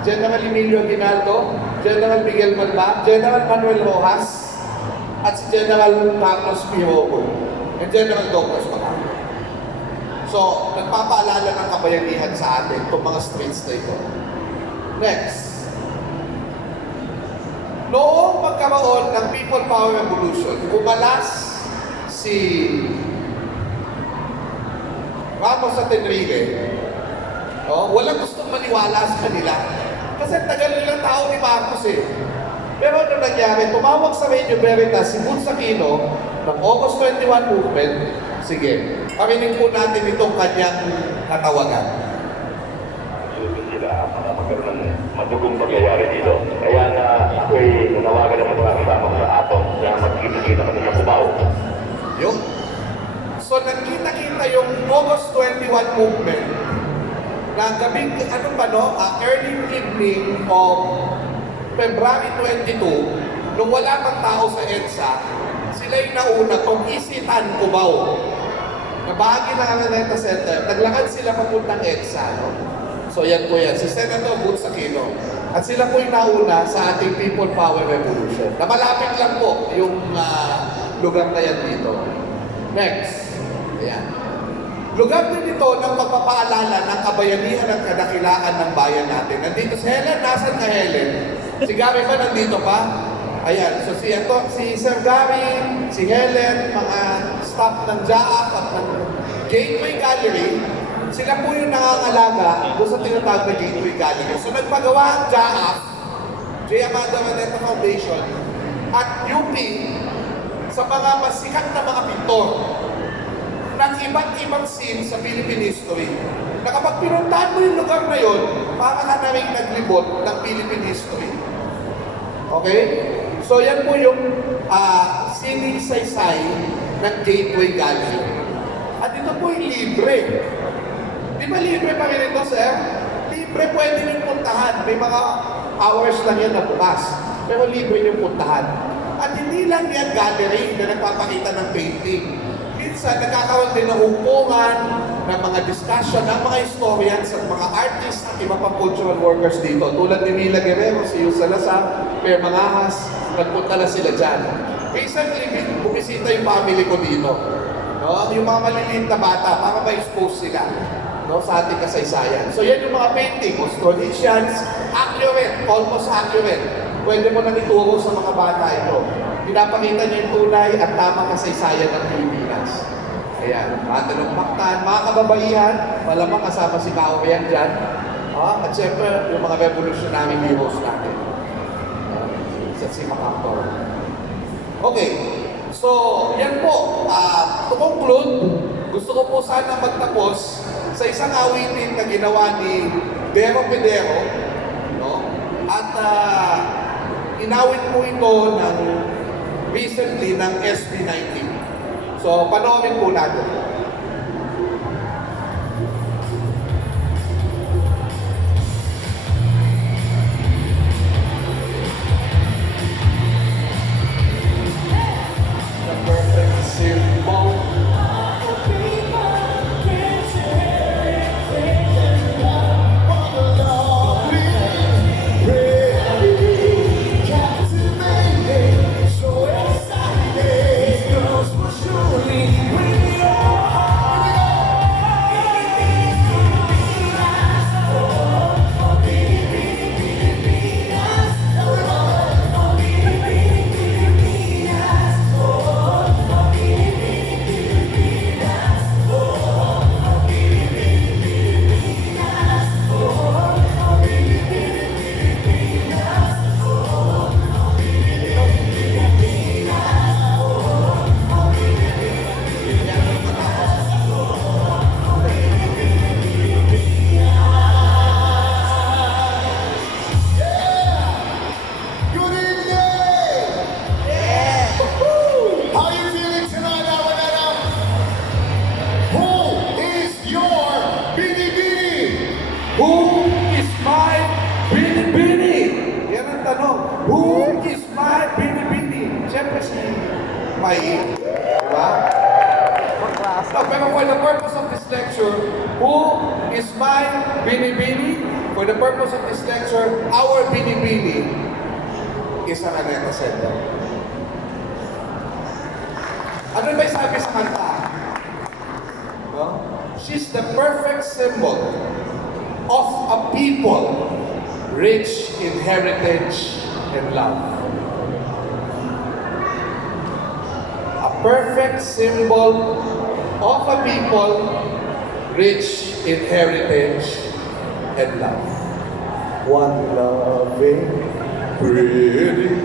General Emilio Aguinaldo, General Miguel Malba, General Manuel Rojas, at si General Carlos Pirogo, and General Douglas Macario. So, nagpapaalala ng kabayanihan sa atin itong mga streets na ito. Next. Noong magkaroon ng People Power Revolution, kumalas si Ramos at Enrique, no? Walang gustong maniwala sa kanila. Kasi tagal nilang tao ni Marcos eh. Pero ano nangyari, tumawag sa Radio Veritas si Boots Aquino ng August 21 movement. Sige, parinig po natin itong kanyang katawagan. Sila magkaroon ng madugong pagyayari dito. Kaya na ako'y nanawagan ng mga kasama ko sa ato na magkita-kita kami sa Cubao. Yun. So nagkita-kita yung August 21 movement na gabing, ano pa no, early evening of February 22, nung wala pang tao sa EDSA, sila yung nauna kung Isitan Cubao. Na bahagi ng Araneta Center, naglakad sila papuntang EDSA, no? So yan po yan, si Senator Boots Aquino. At sila po yung nauna sa ating People Power Revolution. Na malapit lang po yung lugar na yan dito. Next. Ayan. Lugar din ito ng pagpapaalala ng kabayanihan at kadakilaan ng bayan natin. Nandito si Helen. Nasaan ka, Helen? Si Gary ba nandito pa? Ayan. So si Sir Gary, si Helen, mga staff ng JAAC at ng Gateway Gallery, sila po yung nangangalaga doon sa tinatawag na Gateway Gallery. So nagpagawa ang JAAC, J. Amanda Maneta Foundation, at UP sa mga masikat na mga pintor ng iba't ibang scene sa Philippine history. Na kapag pinuntahan mo yung lugar na yun, para ka na rin naglibot ng Philippine history. Okay? So yan po yung sining saysay ng Gateway Gallery. At ito po yung libre. Di ba libre pa rin ito, sir? Libre pwede nyo puntahan. May mga hours lang yan na bukas. Pero libre nyo puntahan. At hindi lang yan gallery na nagpapakita ng painting. Minsan, nagkakaroon din ng upungan, ng mga discussion, ng mga historians at mga artists at iba pang cultural workers dito. Tulad ni Mila Guerrero, si Yus Salazar, Per Manahas, nagpunta na sila dyan. Recently, bumisita yung family ko dito. No? Yung mga maliliit na bata, para ma-expose sila, no? Sa ating kasaysayan. So yan yung mga painting, Austronesians, accurate, almost accurate. Pwede mo nang ituro sa mga bata ito. Pinapakita niyo yung tunay at tamang kasaysayan ng Pilipinas. Ayan, mga talumpaktan, mga kababaihan, malamang kasama si Kaoyan dyan. At syempre, yung mga revolutionary heroes natin. Sa si MacArthur. Okay, so yan po. To conclude, gusto ko po sana magtapos sa isang awitin na ginawa ni Dero Pedero, no? At inawit po ito ng recently ng SB19. So, panoorin po natin. The perfect symbol. Who is my Binibini? Yan ang tanong. Who is my Binibini? Siyempre si Mai. Diba? No, pero for the purpose of this lecture, who is my Binibini? For the purpose of this lecture, our Binibini is ang Araneta Center. Ano ba sabi sa kanta? No? She's the perfect symbol of a people rich in heritage and love. A perfect symbol of a people rich in heritage and love. One loving, pretty,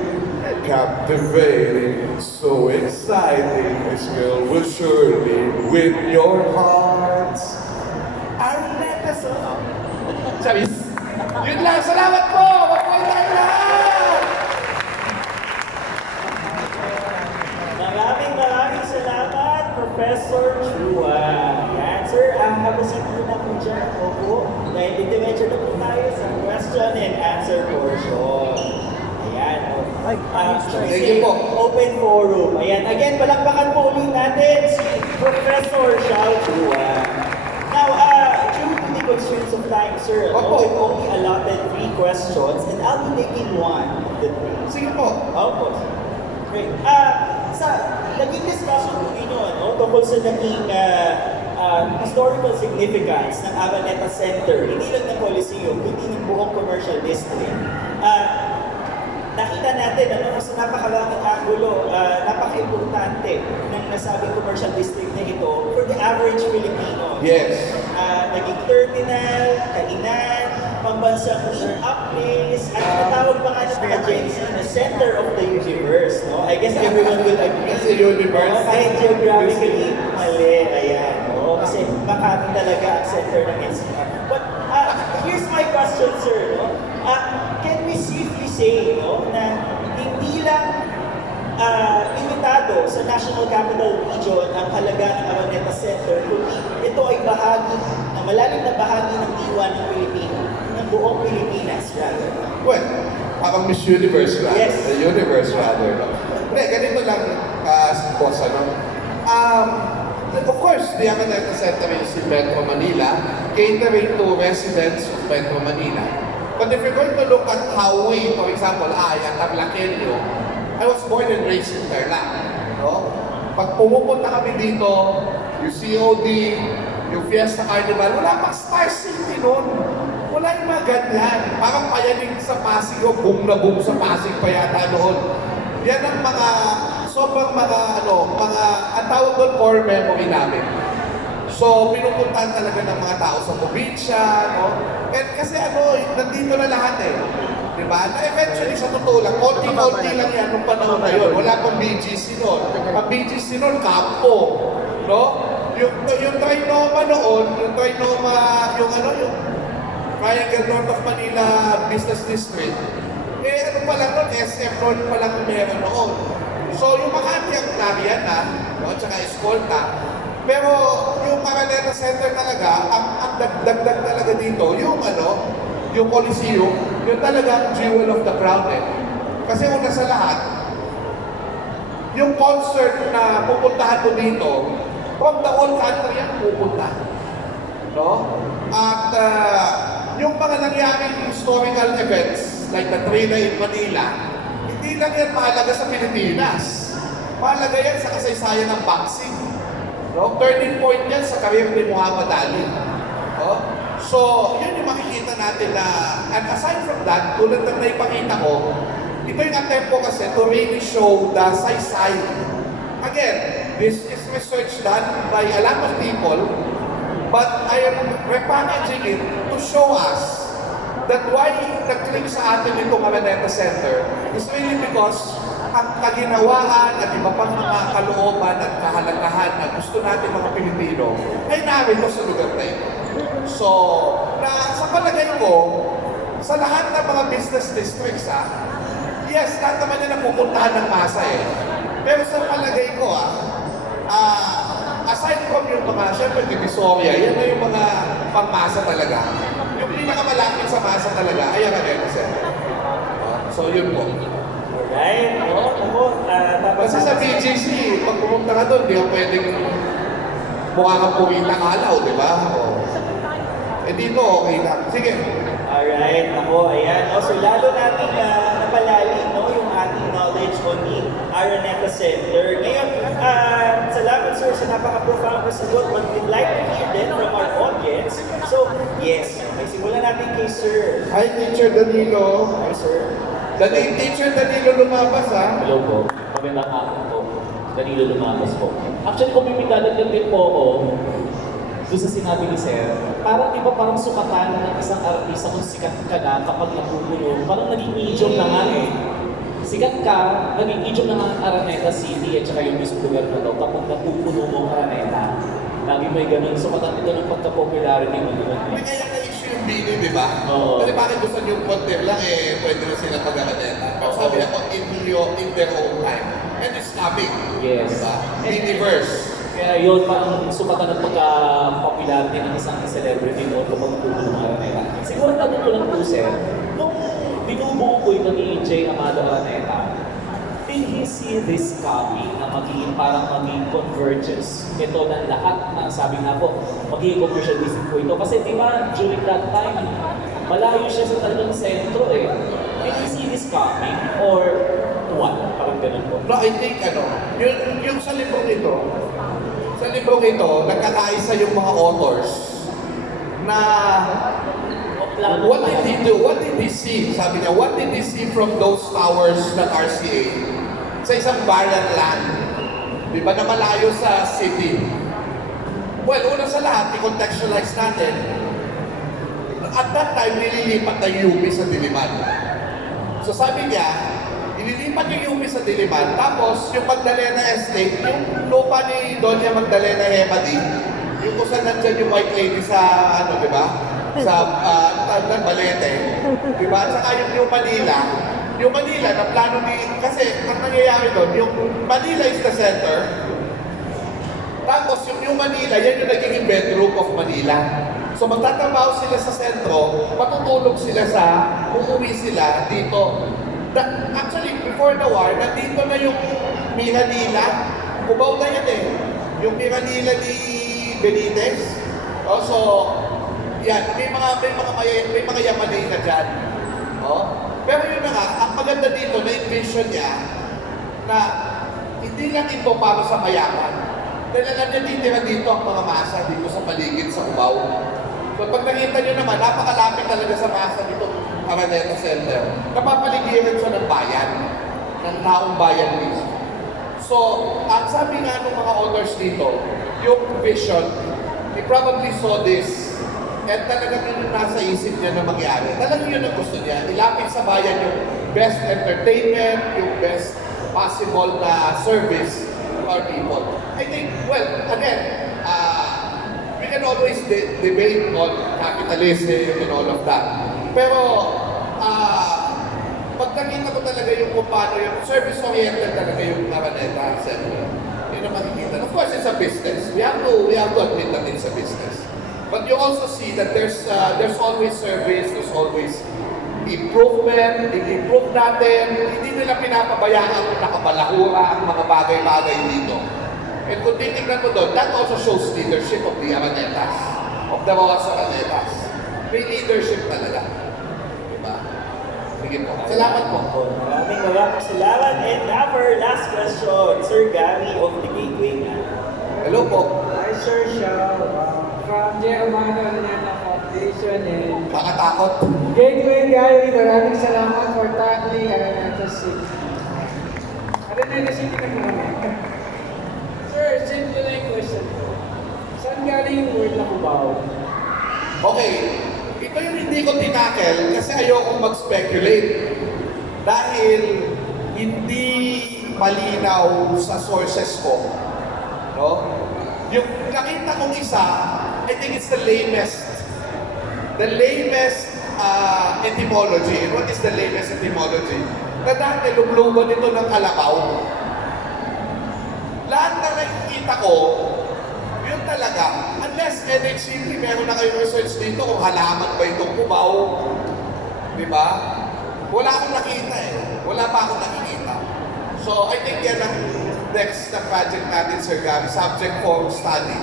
captivating, so exciting. This girl will surely win your hearts. Arnetta Soto. Sabi, yun lang. Salamat po! Mabuhay tayo lahat! Maraming salamat, Professor Chua. Yan, sir, habang na po dyan, opo, dahil medyo na po tayo sa question and answer portion. Ayan, Thank you po. Open forum. Ayan, again, palakpakan po ulit natin si Professor Xiao Chua. Now, due to the constraints of time, sir, we've only allotted 3 questions and I'll be taking one of the 3. Sige po. Opo. Great. Naging discussion po ninyo, tungkol sa naging historical significance ng Araneta Center, hindi lang ng Coliseum, kundi ng buong commercial district. Nakita natin, sa napakaraming angulo, napaka-importante ng nasabing commercial district na ito for the average Filipino. Yes. Naging terminal, kainan, pambansang meet-up place, at tinatawag pa nga ng mga Gen Z na center of the universe. No? I guess everyone will agree. Kasi universe. Kahit geographically, mali. Ayan. No? Kasi Makati talaga ang center ng NCR. But here's my question, sir. No? Can we safely say na hindi lang imitado sa National Capital Region ang halaga ng Araneta Center, kundi ito ay bahagi, malalim na bahagi ng diwa ng Pilipino, ng buong Pilipinas, rather. Well, parang Miss Universe rather. Yes. The universe rather. Hindi, ganito lang, boss, of course, the Araneta Center is in Metro Manila, catering to residents of Metro Manila. But if you're going to look at how we, for example, at Tablaqueño, I was born and raised in Tarlac. No? Pag pumupunta kami dito, yung COD, yung Fiesta Carnival, wala pang Star City noon. Wala yung mga ganyan. Parang payanig sa Pasig o boom na boom sa Pasig pa yata noon. Yan ang mga, sobrang mga, ang tawag doon core memory namin. So, pinupuntahan talaga ng mga tao sa probinsya, no? And kasi nandito na lahat eh. Diba? Na eventually, sa totoo lang, konti-konti lang yan nung panahon na yun. Wala pang BGC noon. Ang BGC noon, Campo. No? Yung Trinoma noon, yung Triangle North of Manila Business District, pa lang noon, SF noon pa lang meron noon. So, yung Makati ang nariyan na, no? Tsaka Escolta. Pero yung Araneta Center talaga, ang dagdag talaga dito, yung Coliseum, yung talagang jewel of the crown eh. Kasi una sa lahat, yung concert na pupuntahan mo dito, from the whole country yan pupunta. No? At yung mga nangyaring historical events, like the Trina in Manila, hindi lang yan mahalaga sa Pilipinas. Mahalaga yan sa kasaysayan ng boxing. No? Turning point yan sa career ni Muhammad Ali. No? So, yun yung makikita natin na, and aside from that, tulad ng naipakita ko, ito yung attempt ko kasi to really show the saysay. Again, this is research done by a lot of people, but I am repackaging it to show us that why nag-click sa atin itong Araneta Center is really because ang kaginawaan at iba pang mga kalooban at kahalagahan na gusto natin mga Pilipino ay narito sa lugar na ito. So, sa palagay ko, sa lahat ng mga business districts, yes, lahat naman yan napupuntahan ng masa eh. Pero sa palagay ko, aside from yung mga, syempre, Divisoria, yan na yung mga pangmasa talaga. Yung pinakamalapit sa masa talaga, ay ang Araneta Center. So, yun po. Alright, Kasi sa BGC, pag pumunta ka doon, di ka pwedeng mukha kang pumita kalaw, di ba? Eh dito, okay lang. Sige. Alright, ayan. So lalo natin napalalim yung ating knowledge knowledge on the Araneta Center. Ngayon, salamat sir sa napaka-profound na sagot, but we'd like to hear din from our audience. So, yes, may simulan natin kay sir. Hi, Teacher Danilo. Hi, sir. Teacher Danilo lumabas, ha? Hello po. Magandang hapon po. Danilo Lumabas po. Actually, kung may dadagdag din po ako doon sa sinabi ni Sir, parang iba parang sukatan ng isang artista kung sikat ka na kapag napupuno. Parang naging medium na nga eh. Sikat ka, naging medium na nga ang Araneta City at saka yung mismo lugar na daw kapag napupuno mo ang Araneta. Lagi may ganun. Sukatan ito ng pagka-popularity mo doon. May kaya na-issue yung Bini, di ba? Oo. Kasi bakit gusto nyo yung content lang, eh, pwede na sila pag-Araneta. Pero sabi ako, in their own time. And it's coming. Yes. Diba? Miniverse. Kaya yun, parang sukatan ng pagka-popularity ng isang celebrity noon kapag napupuno ng Araneta. Siguro tanong ko lang po, Sir, nung binubuo ko ito ni J. Amado Araneta, did he see this coming na magiging parang magiging convergence ito ng lahat na sabi nga po, magiging commercial visit po ito. Kasi di ba, during that time, malayo siya sa talagang sentro eh. Did he see this coming or what? Parang ganun po. No, I think, yung sa librong ito, nagkakaisa yung mga authors na what did he do? What did he see? Sabi niya, what did he see from those towers ng RCA? Sa isang barren land. Di ba na malayo sa city? Well, una sa lahat, i-contextualize natin. At that time, nililipat na UP sa Diliman. So sabi niya, ililipat yung UP sa Diliman, tapos yung Magdalena Estate, yung lupa ni Doña Magdalena Hemadi, yung kung saan nandyan yung white lady sa, di ba? Sa Balete, di ba? At saka yung New Manila, na plano kasi ang nangyayari doon, yung Manila is the center, tapos yung New Manila, yan yung nagiging bedroom of Manila. So magtatrabaho sila sa sentro, matutulog sila uuwi sila dito. Actually, before the war, nandito na yung Miranila. Cubao na yan eh. Yung Miranila ni Benitez. So, yan, may mga Yamanay na dyan. Pero yun na nga, ang maganda dito, na-envision niya na hindi lang ito para sa mayaman. Dahil alam niya, titira dito ang mga masa dito sa paligid sa Cubao. So pag nakita niyo naman, napakalapit talaga sa masa dito, Araneta Center. Napapaligiran siya ng bayan, ng taong bayan mismo. So, ang sabi nga ng mga authors dito, yung vision, he probably saw this, at talagang yun yung nasa isip niya na mangyari. Talagang yun ang gusto niya. Ilapit sa bayan yung best entertainment, yung best possible na service to our people. I think, well, again, we can always debate on capitalism and all of that. Pero, pag nakita ko talaga yung kung paano yung service-oriented talaga yung Araneta Center, yun ang makikita. Of course, it's a business. We have to admit that it's a business. But you also see that there's always service, there's always improvement, i-improve natin. Hindi nila pinapabayaan nakabalahura ang mga bagay-bagay dito. And kung titignan mo doon, that also shows leadership of the Aranetas, of the mga Aranetas. May leadership talaga. Diba? Sige po. Salamat po. Maraming salamat. And our last question, Sir Gary of the Gateway. Hello po. Hi, Sir Shao. From J. Amado Araneta Foundation and Makatakot. Gateway Gary, maraming salamat for tackling Araneta City. Araneta City na muna. Sir, simple na yung question ko. Saan galing yung word na Cubao? Okay. Ito yung hindi ko tinakel kasi ayokong mag-speculate. Dahil hindi malinaw sa sources ko. No? Yung nakita kong isa, I think it's the lamest etymology. And what is the lamest etymology? Na dati lubluban ito ng kalabaw. Lahat na nakikita ko, yun talaga. Unless NHCP, meron na kayong research dito kung halaman ba itong Cubao. Di ba? Wala akong nakita eh. Wala pa akong nakikita. So, I think yan ang next na project natin, Sir Gary, subject for study.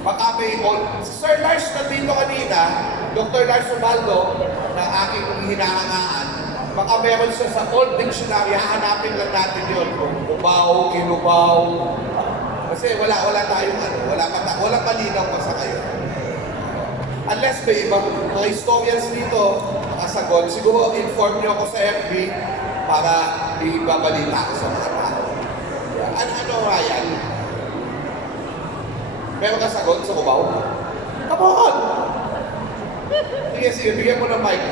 Baka may si Sir Lars nandito kanina, Dr. Lars Ubaldo, na aking hinahangaan, baka meron siya sa old dictionary, hahanapin lang natin yun. Kung kubaw, kinubaw. Kasi wala tayong walang malinaw pa sa kayo. Unless may ibang mga historians dito, nakasagot, siguro inform niyo ako sa FB para ibabalita ko sa mga tao. Ano, Ryan? Meron ka sagot sa kubaw? Come on! Sige, bigyan mo ng mic.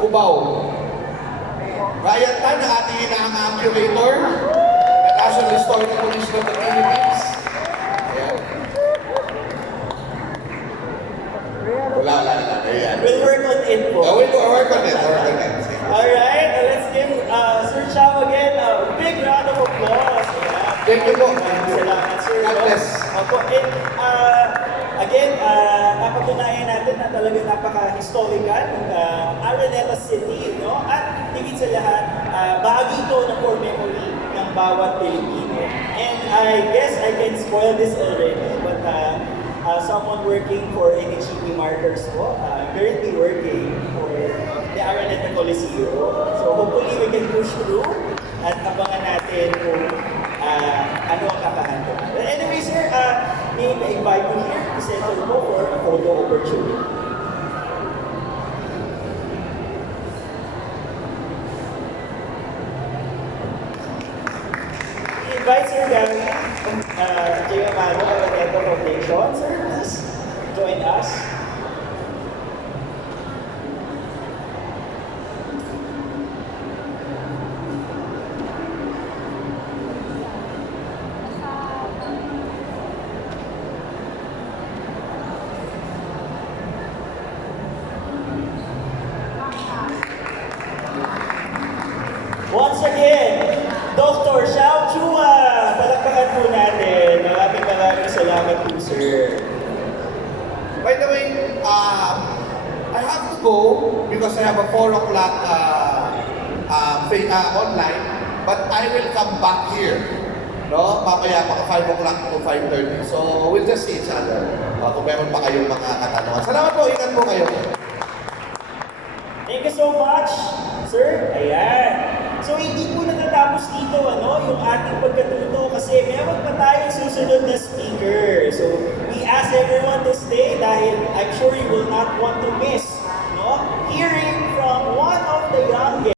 Kubaw. Ryan Tan, ang ating inaang curator, ng National Historical Commission of the Philippines. Ayan. Wala. Ayan. We'll work on it po. We'll work on it. Alright, let's give Sir Chow again a big round of applause. Ayan. Thank you po. Salamat, Sir. God bless. Opo, and again, napatunayan natin na talaga napaka-historical ng Araneta City, no? At higit sa lahat, bahagi ito ng core memory ng bawat Pilipino. And I guess I can spoil this already, but someone working for NHEP Markers po, currently working for the Araneta Coliseum. So hopefully we can push through at abangan natin kung ano ang kakahanda. But anyway, sir, may invite you here to settle po for a photo opportunity. We invite Sir Gary from J. Amado Araneta Foundation. Sir, please join us. Once again, Dr. Xiao Chua, palakpakan po natin. Maraming salamat po, sir. By the way, I have to go because I have a 4 o'clock online, but I will come back here. No? Mamaya mga 5 o'clock to 5:30. So we'll just see each other. Kung meron pa kayong mga katanungan. Salamat po, ingat po kayo. Thank you so much, sir. Ayan. So hindi po natatapos dito yung ating pagkatuto kasi meron pa tayong susunod na speaker. So we ask everyone to stay dahil I'm sure you will not want to miss